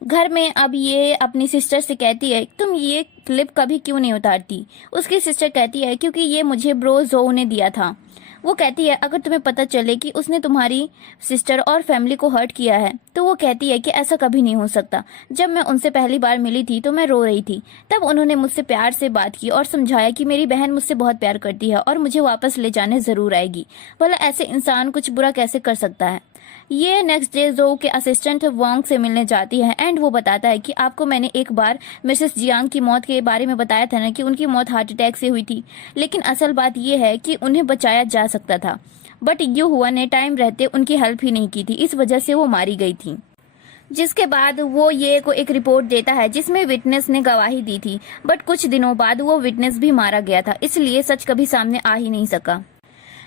घर में अब ये अपनी सिस्टर से कहती है तुम ये क्लिप कभी क्यों नहीं उतारती। उसकी सिस्टर कहती है क्योंकि ये मुझे ब्रो जोऊ ने दिया था। वो कहती है अगर तुम्हें पता चले कि उसने तुम्हारी सिस्टर और फैमिली को हर्ट किया है। तो वो कहती है कि ऐसा कभी नहीं हो सकता। जब मैं उनसे पहली बार मिली थी तो मैं रो रही थी, तब उन्होंने मुझसे प्यार से बात की और समझाया कि मेरी बहन मुझसे बहुत प्यार करती है और मुझे वापस ले जाने जरूर आएगी। भला ऐसे इंसान कुछ बुरा कैसे कर सकता है। ये नेक्स्ट डे जोऊ के असिस्टेंट वांग से मिलने जाती है एंड वो बताता है कि आपको मैंने एक बार मिसेस जियांग की मौत के बारे में बताया था ना कि उनकी मौत हार्ट अटैक से हुई थी, लेकिन असल बात ये है कि उन्हें बचाया जा सकता था, बट यू हुआ ने टाइम रहते उनकी हेल्प ही नहीं की थी, इस वजह से वो मारी गई थी। जिसके बाद वो ये को एक रिपोर्ट देता है जिसमें विटनेस ने गवाही दी थी, बट कुछ दिनों बाद वो विटनेस भी मारा गया था, इसलिए सच कभी सामने आ ही नहीं सका।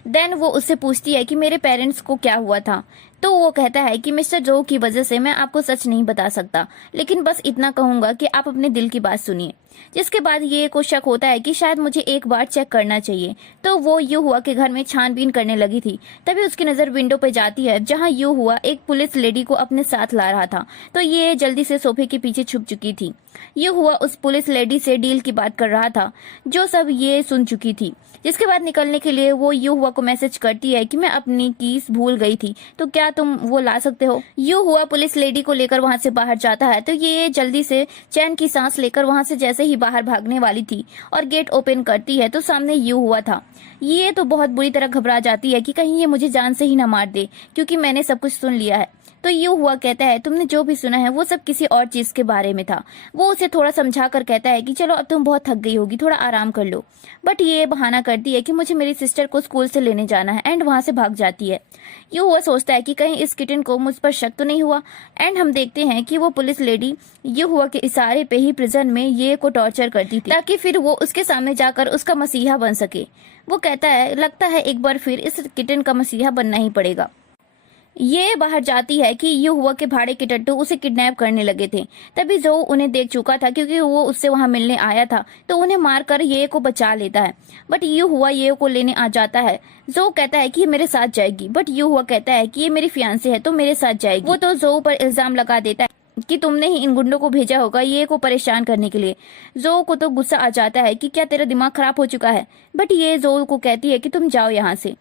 देन वो उससे पूछती है कि मेरे पेरेंट्स को क्या हुआ था। तो वो कहता है कि मिस्टर जोऊ की वजह से मैं आपको सच नहीं बता सकता, लेकिन बस इतना कहूंगा कि आप अपने दिल की बात सुनिए। जिसके बाद ये को शक होता है कि शायद मुझे एक बार चेक करना चाहिए। तो वो यू हुआ के घर में छानबीन करने लगी थी, तभी उसकी नजर विंडो पे जाती है जहां यू हुआ एक पुलिस लेडी को अपने साथ ला रहा था। तो ये जल्दी से सोफे के पीछे छुप चुकी थी। यू हुआ उस पुलिस लेडी से डील की बात कर रहा था जो सब ये सुन चुकी थी। जिसके बाद निकलने के लिए वो यू हुआ को मैसेज करती है कि मैं अपनी कीज भूल गई थी, तो क्या तुम वो ला सकते हो। यू हुआ पुलिस लेडी को लेकर वहां से बाहर जाता है। तो ये जल्दी से चैन की सांस लेकर वहां से जैसे ही बाहर भागने वाली थी और गेट ओपन करती है तो सामने यू हुआ था। ये तो बहुत बुरी तरह घबरा जाती है कि कहीं ये मुझे जान से ही ना मार दे क्योंकि मैंने सब कुछ सुन लिया है। तो यू हुआ कहता है तुमने जो भी सुना है वो सब किसी और चीज के बारे में था। वो उसे थोड़ा समझा कर कहता है कि चलो अब तुम बहुत थक गई होगी, थोड़ा आराम कर लो। बट ये बहाना करती है कि मुझे मेरी सिस्टर को स्कूल से लेने जाना है एंड वहां से भाग जाती है। यू हुआ सोचता है कि कहीं इस किटन को मुझ पर शक तो नहीं हुआ। एंड हम देखते हैं कि वो पुलिस लेडी यू हुआ के इशारे पे ही प्रिजन में ये को टॉर्चर करती थी ताकि फिर वो उसके सामने जाकर उसका मसीहा बन सके। वो कहता है लगता है एक बार फिर इस किटन का मसीहा बनना ही पड़ेगा। ये बाहर जाती है कि यू हुआ के भाड़े के टट्टू उसे किडनैप करने लगे थे। तभी जोऊ उन्हें देख चुका था क्योंकि वो उससे वहां मिलने आया था, तो उन्हें मारकर ये को बचा लेता है। बट यू हुआ ये को लेने आ जाता है। जोऊ कहता है कि ये मेरे साथ जाएगी, बट यू हुआ कहता है कि ये मेरी फियांसे है तो मेरे साथ जाएगी। वो तो जोऊ पर इल्जाम लगा देता है कि तुमने ही इन गुंडों को भेजा होगा ये को परेशान करने के लिए। जोऊ को तो गुस्सा आ जाता है कि क्या तेरा दिमाग खराब हो चुका है। बट ये जोऊ को कहती है कि तुम जाओ यहाँ से।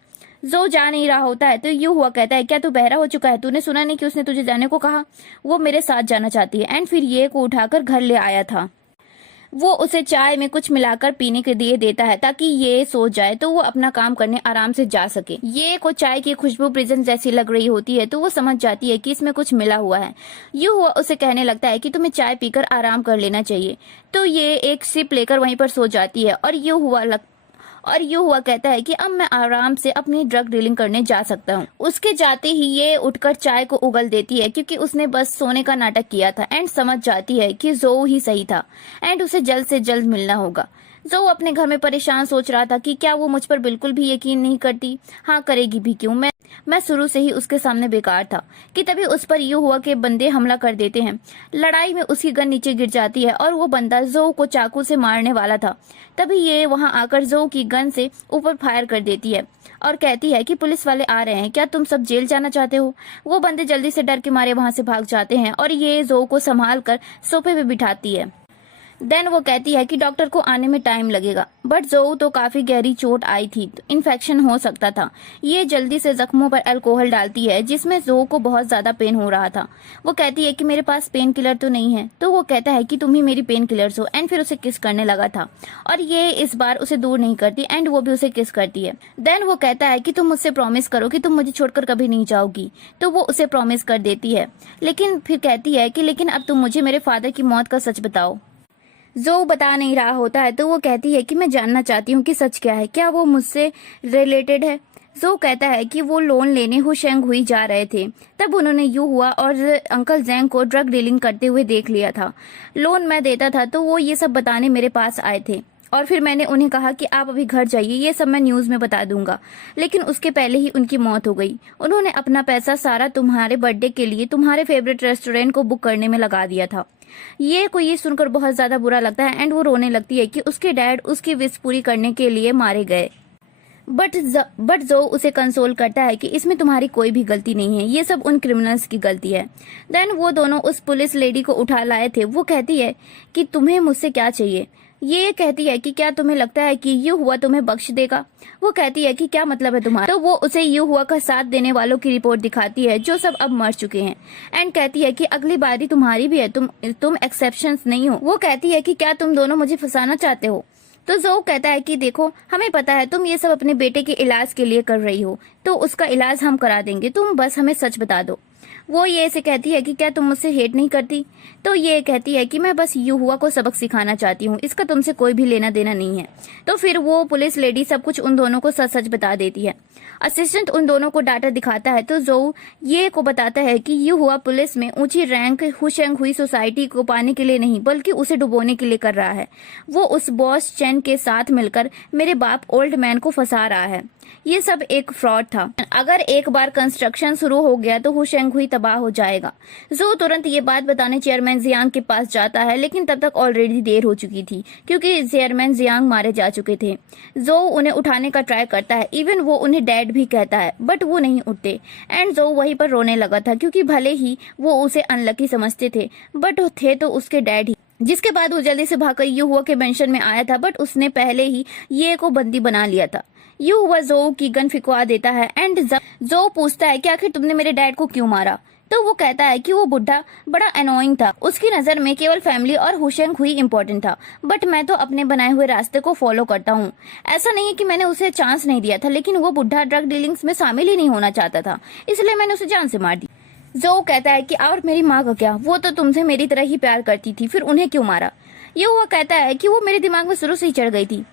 जोऊ जा नहीं रहा होता है तो यू हुआ कहता है क्या तू बहरा हो चुका है, तूने सुना नहीं कि उसने तुझे जाने को कहा। वो मेरे साथ जाना चाहती है। एंड फिर ये को उठाकर घर ले आया था। वो उसे चाय में कुछ मिलाकर पीने के लिए देता है ताकि ये सो जाए तो वो अपना काम करने आराम से जा सके। ये को चाय की खुशबू प्रिजन जैसी लग रही होती है तो वो समझ जाती है कि इसमें कुछ मिला हुआ है। यू हुआ उसे कहने लगता है कि तुम्हें चाय पीकर आराम कर लेना चाहिए। तो ये एक सिप लेकर वहीं पर सो जाती है और यू हुआ कहता है कि अब मैं आराम से अपनी ड्रग डीलिंग करने जा सकता हूँ। उसके जाते ही ये उठकर चाय को उगल देती है क्योंकि उसने बस सोने का नाटक किया था एंड समझ जाती है कि जो ही सही था एंड उसे जल्द से जल्द मिलना होगा। जो अपने घर में परेशान सोच रहा था कि क्या वो मुझ पर बिल्कुल भी यकीन नहीं करती, हाँ करेगी भी क्यों, मैं शुरू से ही उसके सामने बेकार था कि तभी उस पर यू हुआ के बंदे हमला कर देते हैं। लड़ाई में उसकी गन नीचे गिर जाती है और वो बंदा जो को चाकू से मारने वाला था तभी ये वहां आकर जो की गन से ऊपर फायर कर देती है और कहती है कि पुलिस वाले आ रहे हैं, क्या तुम सब जेल जाना चाहते हो। वो बंदे जल्दी से डर के मारे वहां से भाग जाते हैं और ये जो को संभाल कर सोफे पे बिठाती है। देन वो कहती है कि डॉक्टर को आने में टाइम लगेगा, बट जो तो काफी गहरी चोट आई थी तो इन्फेक्शन हो सकता था। ये जल्दी से जख्मों पर अल्कोहल डालती है जिसमें जो को बहुत ज्यादा पेन हो रहा था। वो कहती है कि मेरे पास पेन किलर तो नहीं है, तो वो कहता है कि तुम ही मेरी पेन किलर्स हो एंड फिर उसे किस करने लगा था और ये इस बार उसे दूर नहीं करती एंड वो भी उसे किस करती है। देन वो कहता है कि तुम मुझसे प्रॉमिस करो कि तुम मुझे छोड़कर कभी नहीं जाओगी, तो वो उसे प्रॉमिस कर देती है। लेकिन फिर कहती है कि लेकिन अब तुम मुझे मेरे फादर की मौत का सच बताओ। जो बता नहीं रहा होता है तो वो कहती है कि मैं जानना चाहती हूँ कि सच क्या है, क्या वो मुझसे रिलेटेड है। जो कहता है कि वो लोन लेने हुशेंग हुई जा रहे थे, तब उन्होंने यू हुआ और अंकल जैंग को ड्रग डीलिंग करते हुए देख लिया था। लोन मैं देता था तो वो ये सब बताने मेरे पास आए थे और फिर मैंने उन्हें कहा कि आप अभी घर जाइए, ये सब मैं न्यूज में बता दूंगा। लेकिन उसके पहले ही उनकी मौत हो गई। उन्होंने अपना पैसा सारा तुम्हारे बर्थडे के लिए तुम्हारे फेवरेट रेस्टोरेंट को बुक करने में लगा दिया था। ये सुनकर बहुत ज्यादा बुरा लगता है एंड वो रोने लगती है कि उसके डैड उसकी विश पूरी करने के लिए मारे गए। बट जो उसे कंसोल करता है कि इसमें तुम्हारी कोई भी गलती नहीं है, ये सब उन क्रिमिनल्स की गलती है। देन वो दोनों उस पुलिस लेडी को उठा लाए थे। वो कहती है कि तुम्हें मुझसे क्या चाहिए। ये कहती है कि क्या तुम्हें लगता है कि यू हुआ तुम्हें बख्श देगा। वो कहती है कि क्या मतलब है तुम्हारा। तो वो उसे यू हुआ का साथ देने वालों की रिपोर्ट दिखाती है जो सब अब मर चुके हैं एंड कहती है कि अगली बारी तुम्हारी भी है, तुम एक्सेप्शंस नहीं हो। वो कहती है कि क्या तुम दोनों मुझे फंसाना चाहते हो। तो जो कहता है कि देखो हमें पता है तुम ये सब अपने बेटे के इलाज के लिए कर रही हो, तो उसका इलाज हम करा देंगे, तुम बस हमें सच बता दो। वो ये से कहती है कि क्या तुम मुझसे हेट नहीं करती। तो ये कहती है कि मैं बस यू हुआ को सबक सिखाना चाहती हूँ, इसका तुमसे कोई भी लेना देना नहीं है। तो फिर वो पुलिस लेडी सब कुछ उन दोनों को सच सच बता देती है। असिस्टेंट उन दोनों को डाटा दिखाता है तो जो ये को बताता है कि यू हुआ पुलिस में ऊंची रैंक हुशेंग हुई सोसाइटी को पाने के लिए नहीं बल्कि उसे डुबोने के लिए कर रहा है। वो उस बॉस चेन के साथ मिलकर मेरे बाप ओल्ड मैन को फंसा रहा है। ये सब एक फ्रॉड था। अगर एक बार कंस्ट्रक्शन शुरू हो गया तो हुशेंग हुई तबाह हो जाएगा। जो तुरंत ये बात बताने चेयरमैन जियांग के पास जाता है, लेकिन तब तक ऑलरेडी देर हो चुकी थी क्योंकि चेयरमैन जियांग मारे जा चुके थे। जो उन्हें उठाने का ट्राई करता है, इवन वो उन्हें डैड भी कहता है, बट वो नहीं उठते एंड जो वहीं पर रोने लगा था क्योंकि भले ही वो उसे अनलकी समझते थे बट थे तो उसके डैड ही। जिसके बाद वो जल्दी से भागकर यू हुआ के मेंशन में आया था, बट उसने पहले ही ये को बंदी बना लिया था। यू हुआ जो की गन फिकवा देता है एंड जो पूछता है कि आखिर तुमने मेरे डैड को क्यों मारा। तो वो कहता है कि वो बुढ़ा बड़ा अनोइंग था, उसकी नजर में केवल फैमिली और हुशेंग हुई इम्पोर्टेंट था, बट मैं तो अपने बनाए हुए रास्ते को फॉलो करता हूँ। ऐसा नहीं है कि मैंने उसे चांस नहीं दिया था, लेकिन वो बुढ़ा ड्रग डीलिंग्स में शामिल ही नहीं होना चाहता था, इसलिए मैंने उसे जान से मार दी। जो कहता है कि और मेरी माँ का क्या, वो तो तुमसे मेरी तरह ही प्यार करती थी, फिर उन्हें क्यों मारा। ये वो कहता है कि वो मेरे दिमाग में शुरू से ही चढ़ गई थी।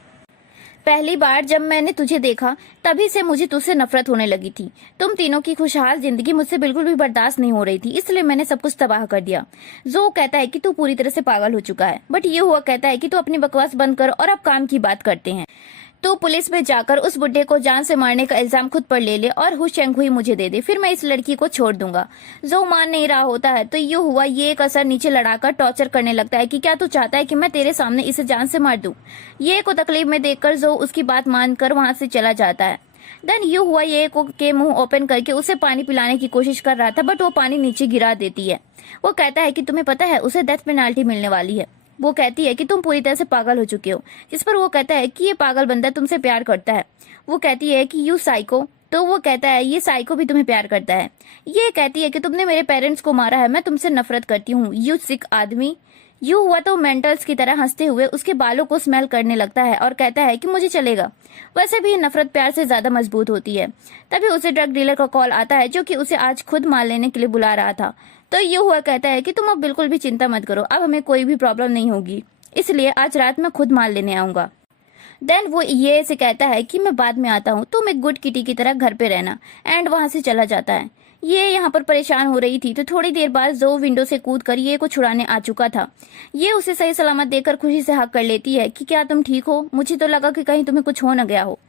पहली बार जब मैंने तुझे देखा तभी से मुझे तुझसे नफरत होने लगी थी। तुम तीनों की खुशहाल जिंदगी मुझसे बिल्कुल भी बर्दाश्त नहीं हो रही थी, इसलिए मैंने सब कुछ तबाह कर दिया। जो कहता है कि तू पूरी तरह से पागल हो चुका है, बट ये हुआ कहता है कि तू अपनी बकवास बंद कर और अब काम की बात करते हैं। तो पुलिस में जाकर उस बुढ़े को जान से मारने का इल्जाम खुद पर ले ले और हुशेंग हुई मुझे दे दे, फिर मैं इस लड़की को छोड़ दूंगा। जो मान नहीं रहा होता है तो ये हुआ ये एक असर नीचे लड़ाकर टॉर्चर करने लगता है कि क्या तू चाहता है कि मैं तेरे सामने इसे जान से मार दूं। ये को तकलीफ में देखकर जो उसकी बात मानकर वहां से चला जाता है। देन यू हुआ ये को के मुंह ओपन करके उसे पानी पिलाने की कोशिश कर रहा था, बट वो पानी नीचे गिरा देती है। वो कहता है कि तुम्हें पता है उसे डेथ पेनाल्टी मिलने वाली है। वो कहती है कि तुम पूरी तरह से पागल हो चुके हो, जिस पर वो कहता है कि ये पागल बंदा तुमसे प्यार करता है। वो कहती है कि यू साइको। तो वो कहता है ये साइको भी तुम्हें प्यार करता है। ये कहती है कि तुमने मेरे पेरेंट्स को मारा है, मैं तुमसे नफरत करती हूँ, यू सिक आदमी। यू हुआ तो मेंटल्स की तरह हंसते हुए उसके बालों को स्मेल करने लगता है और कहता है कि मुझे चलेगा। वैसे भी नफरत प्यार से ज्यादा मजबूत होती है। तभी उसे ड्रग डीलर का कॉल आता है जो कि उसे आज खुद मार लेने के लिए बुला रहा था। तो ये हुआ कहता है कि तुम अब बिल्कुल भी चिंता मत करो, अब हमें कोई भी प्रॉब्लम नहीं होगी, इसलिए आज रात में खुद मार लेने आऊंगा। देन वो ये से कहता है कि मैं बाद में आता हूँ, तुम एक गुड किटी की तरह घर पे रहना, एंड वहां से चला जाता है। ये यहाँ पर परेशान हो रही थी तो थोड़ी देर बाद जो विंडो से कूद कर ये को छुड़ाने आ चुका था। ये उसे सही सलामत देखकर खुशी से हक कर लेती है कि क्या तुम ठीक हो, मुझे तो लगा कि कहीं तुम्हें कुछ हो न गया हो।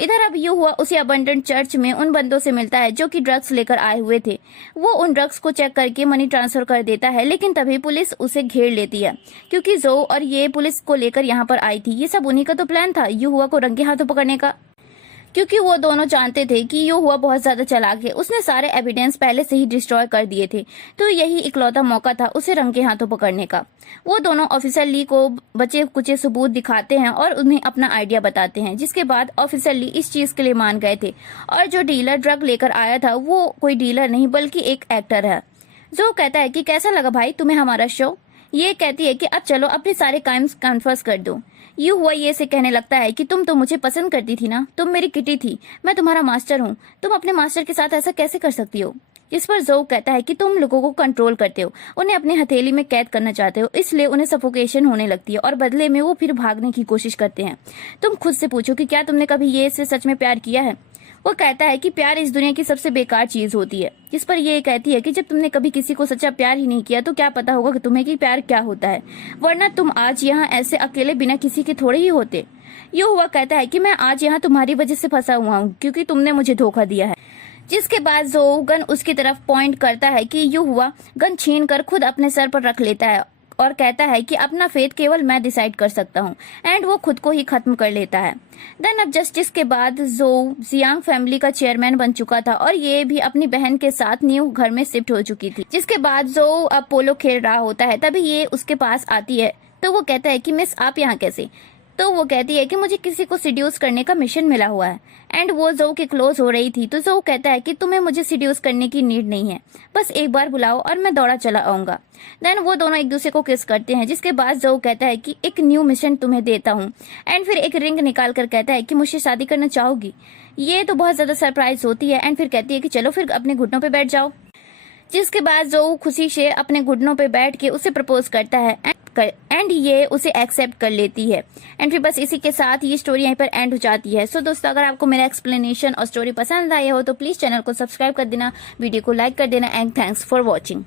इधर अब यू हुआ उसे अबंडेंट चर्च में उन बंदों से मिलता है जो कि ड्रग्स लेकर आए हुए थे। वो उन ड्रग्स को चेक करके मनी ट्रांसफर कर देता है, लेकिन तभी पुलिस उसे घेर लेती है क्योंकि जो और ये पुलिस को लेकर यहाँ पर आई थी। ये सब उन्हीं का तो प्लान था यू हुआ को रंगे हाथों पकड़ने का, क्योंकि वो दोनों जानते थे कि यू हुआ बहुत ज्यादा चालाक है, उसने सारे एविडेंस पहले से ही डिस्ट्रॉय कर दिए थे, तो यही इकलौता मौका था उसे रंगे हाथों पकड़ने का। वो दोनों ऑफिसर ली को बचे कुचे सबूत दिखाते हैं और उन्हें अपना आइडिया बताते हैं, जिसके बाद ऑफिसर ली इस चीज के लिए मान गए थे और जो डीलर ड्रग लेकर आया था वो कोई डीलर नहीं बल्कि एक एक्टर है। जो कहता है कि कैसा लगा भाई तुम्हें हमारा शो। ये कहती है कि अब चलो अपने सारे क्राइम्स कन्फर्स कर दो। यू हुआ ये से कहने लगता है कि तुम तो मुझे पसंद करती थी ना, तुम मेरी किटी थी, मैं तुम्हारा मास्टर हूँ, तुम अपने मास्टर के साथ ऐसा कैसे कर सकती हो। इस पर जो कहता है कि तुम लोगों को कंट्रोल करते हो, उन्हें अपनी हथेली में कैद करना चाहते हो, इसलिए उन्हें सफोकेशन होने लगती है और बदले में वो फिर भागने की कोशिश करते हैं। तुम खुद से पूछो कि क्या तुमने कभी ये से सच में प्यार किया है। वो कहता है कि प्यार इस दुनिया की सबसे बेकार चीज होती है। जिस पर ये कहती है कि जब तुमने कभी किसी को सच्चा प्यार ही नहीं किया तो क्या पता होगा कि तुम्हें कि प्यार क्या होता है, वरना तुम आज यहाँ ऐसे अकेले बिना किसी के थोड़े ही होते। ये हुआ कहता है कि मैं आज यहाँ तुम्हारी वजह से फंसा हुआ हूँ क्योंकि तुमने मुझे धोखा दिया है। जिसके बाद जो गन उसकी तरफ पॉइंट करता है कि यू हुआ गन छीन कर खुद अपने सर पर रख लेता है और कहता है कि अपना फेट केवल मैं डिसाइड कर सकता हूँ, एंड वो खुद को ही खत्म कर लेता है। देन अब जस्टिस के बाद जो जियांग फैमिली का चेयरमैन बन चुका था और ये भी अपनी बहन के साथ न्यू घर में शिफ्ट हो चुकी थी। जिसके बाद जो अब पोलो खेल रहा होता है तभी ये उसके पास आती है, तो वो कहता है कि मिस आप यहाँ कैसे। तो वो कहती है कि मुझे किसी को सिड्यूस करने का मिशन मिला हुआ है, एंड वो जो के क्लोज हो रही थी तो जो कहता है कि तुम्हें मुझे सिड्यूस करने की नीड नहीं है, बस एक बार बुलाओ और मैं दौड़ा चला आऊंगा। देन वो दोनों एक दूसरे को किस करते हैं, जिसके बाद जो कहता है कि एक न्यू मिशन तुम्हें देता हूँ, एंड फिर एक रिंग निकाल कर कहता है कि मुझसे शादी करना चाहोगी। ये तो बहुत ज्यादा सरप्राइज होती है एंड फिर कहती है कि चलो फिर अपने घुटनों पे बैठ जाओ। जिसके बाद जो खुशी से अपने घुटनों पे बैठ के उसे प्रपोज करता है एंड ये उसे एक्सेप्ट कर लेती है। एंड फिर बस इसी के साथ ये स्टोरी यहीं पर एंड हो जाती है। सो दोस्तों, अगर आपको मेरा एक्सप्लेनेशन और स्टोरी पसंद आया हो तो प्लीज चैनल को सब्सक्राइब कर देना, वीडियो को लाइक कर देना, एंड थैंक्स फॉर वॉचिंग।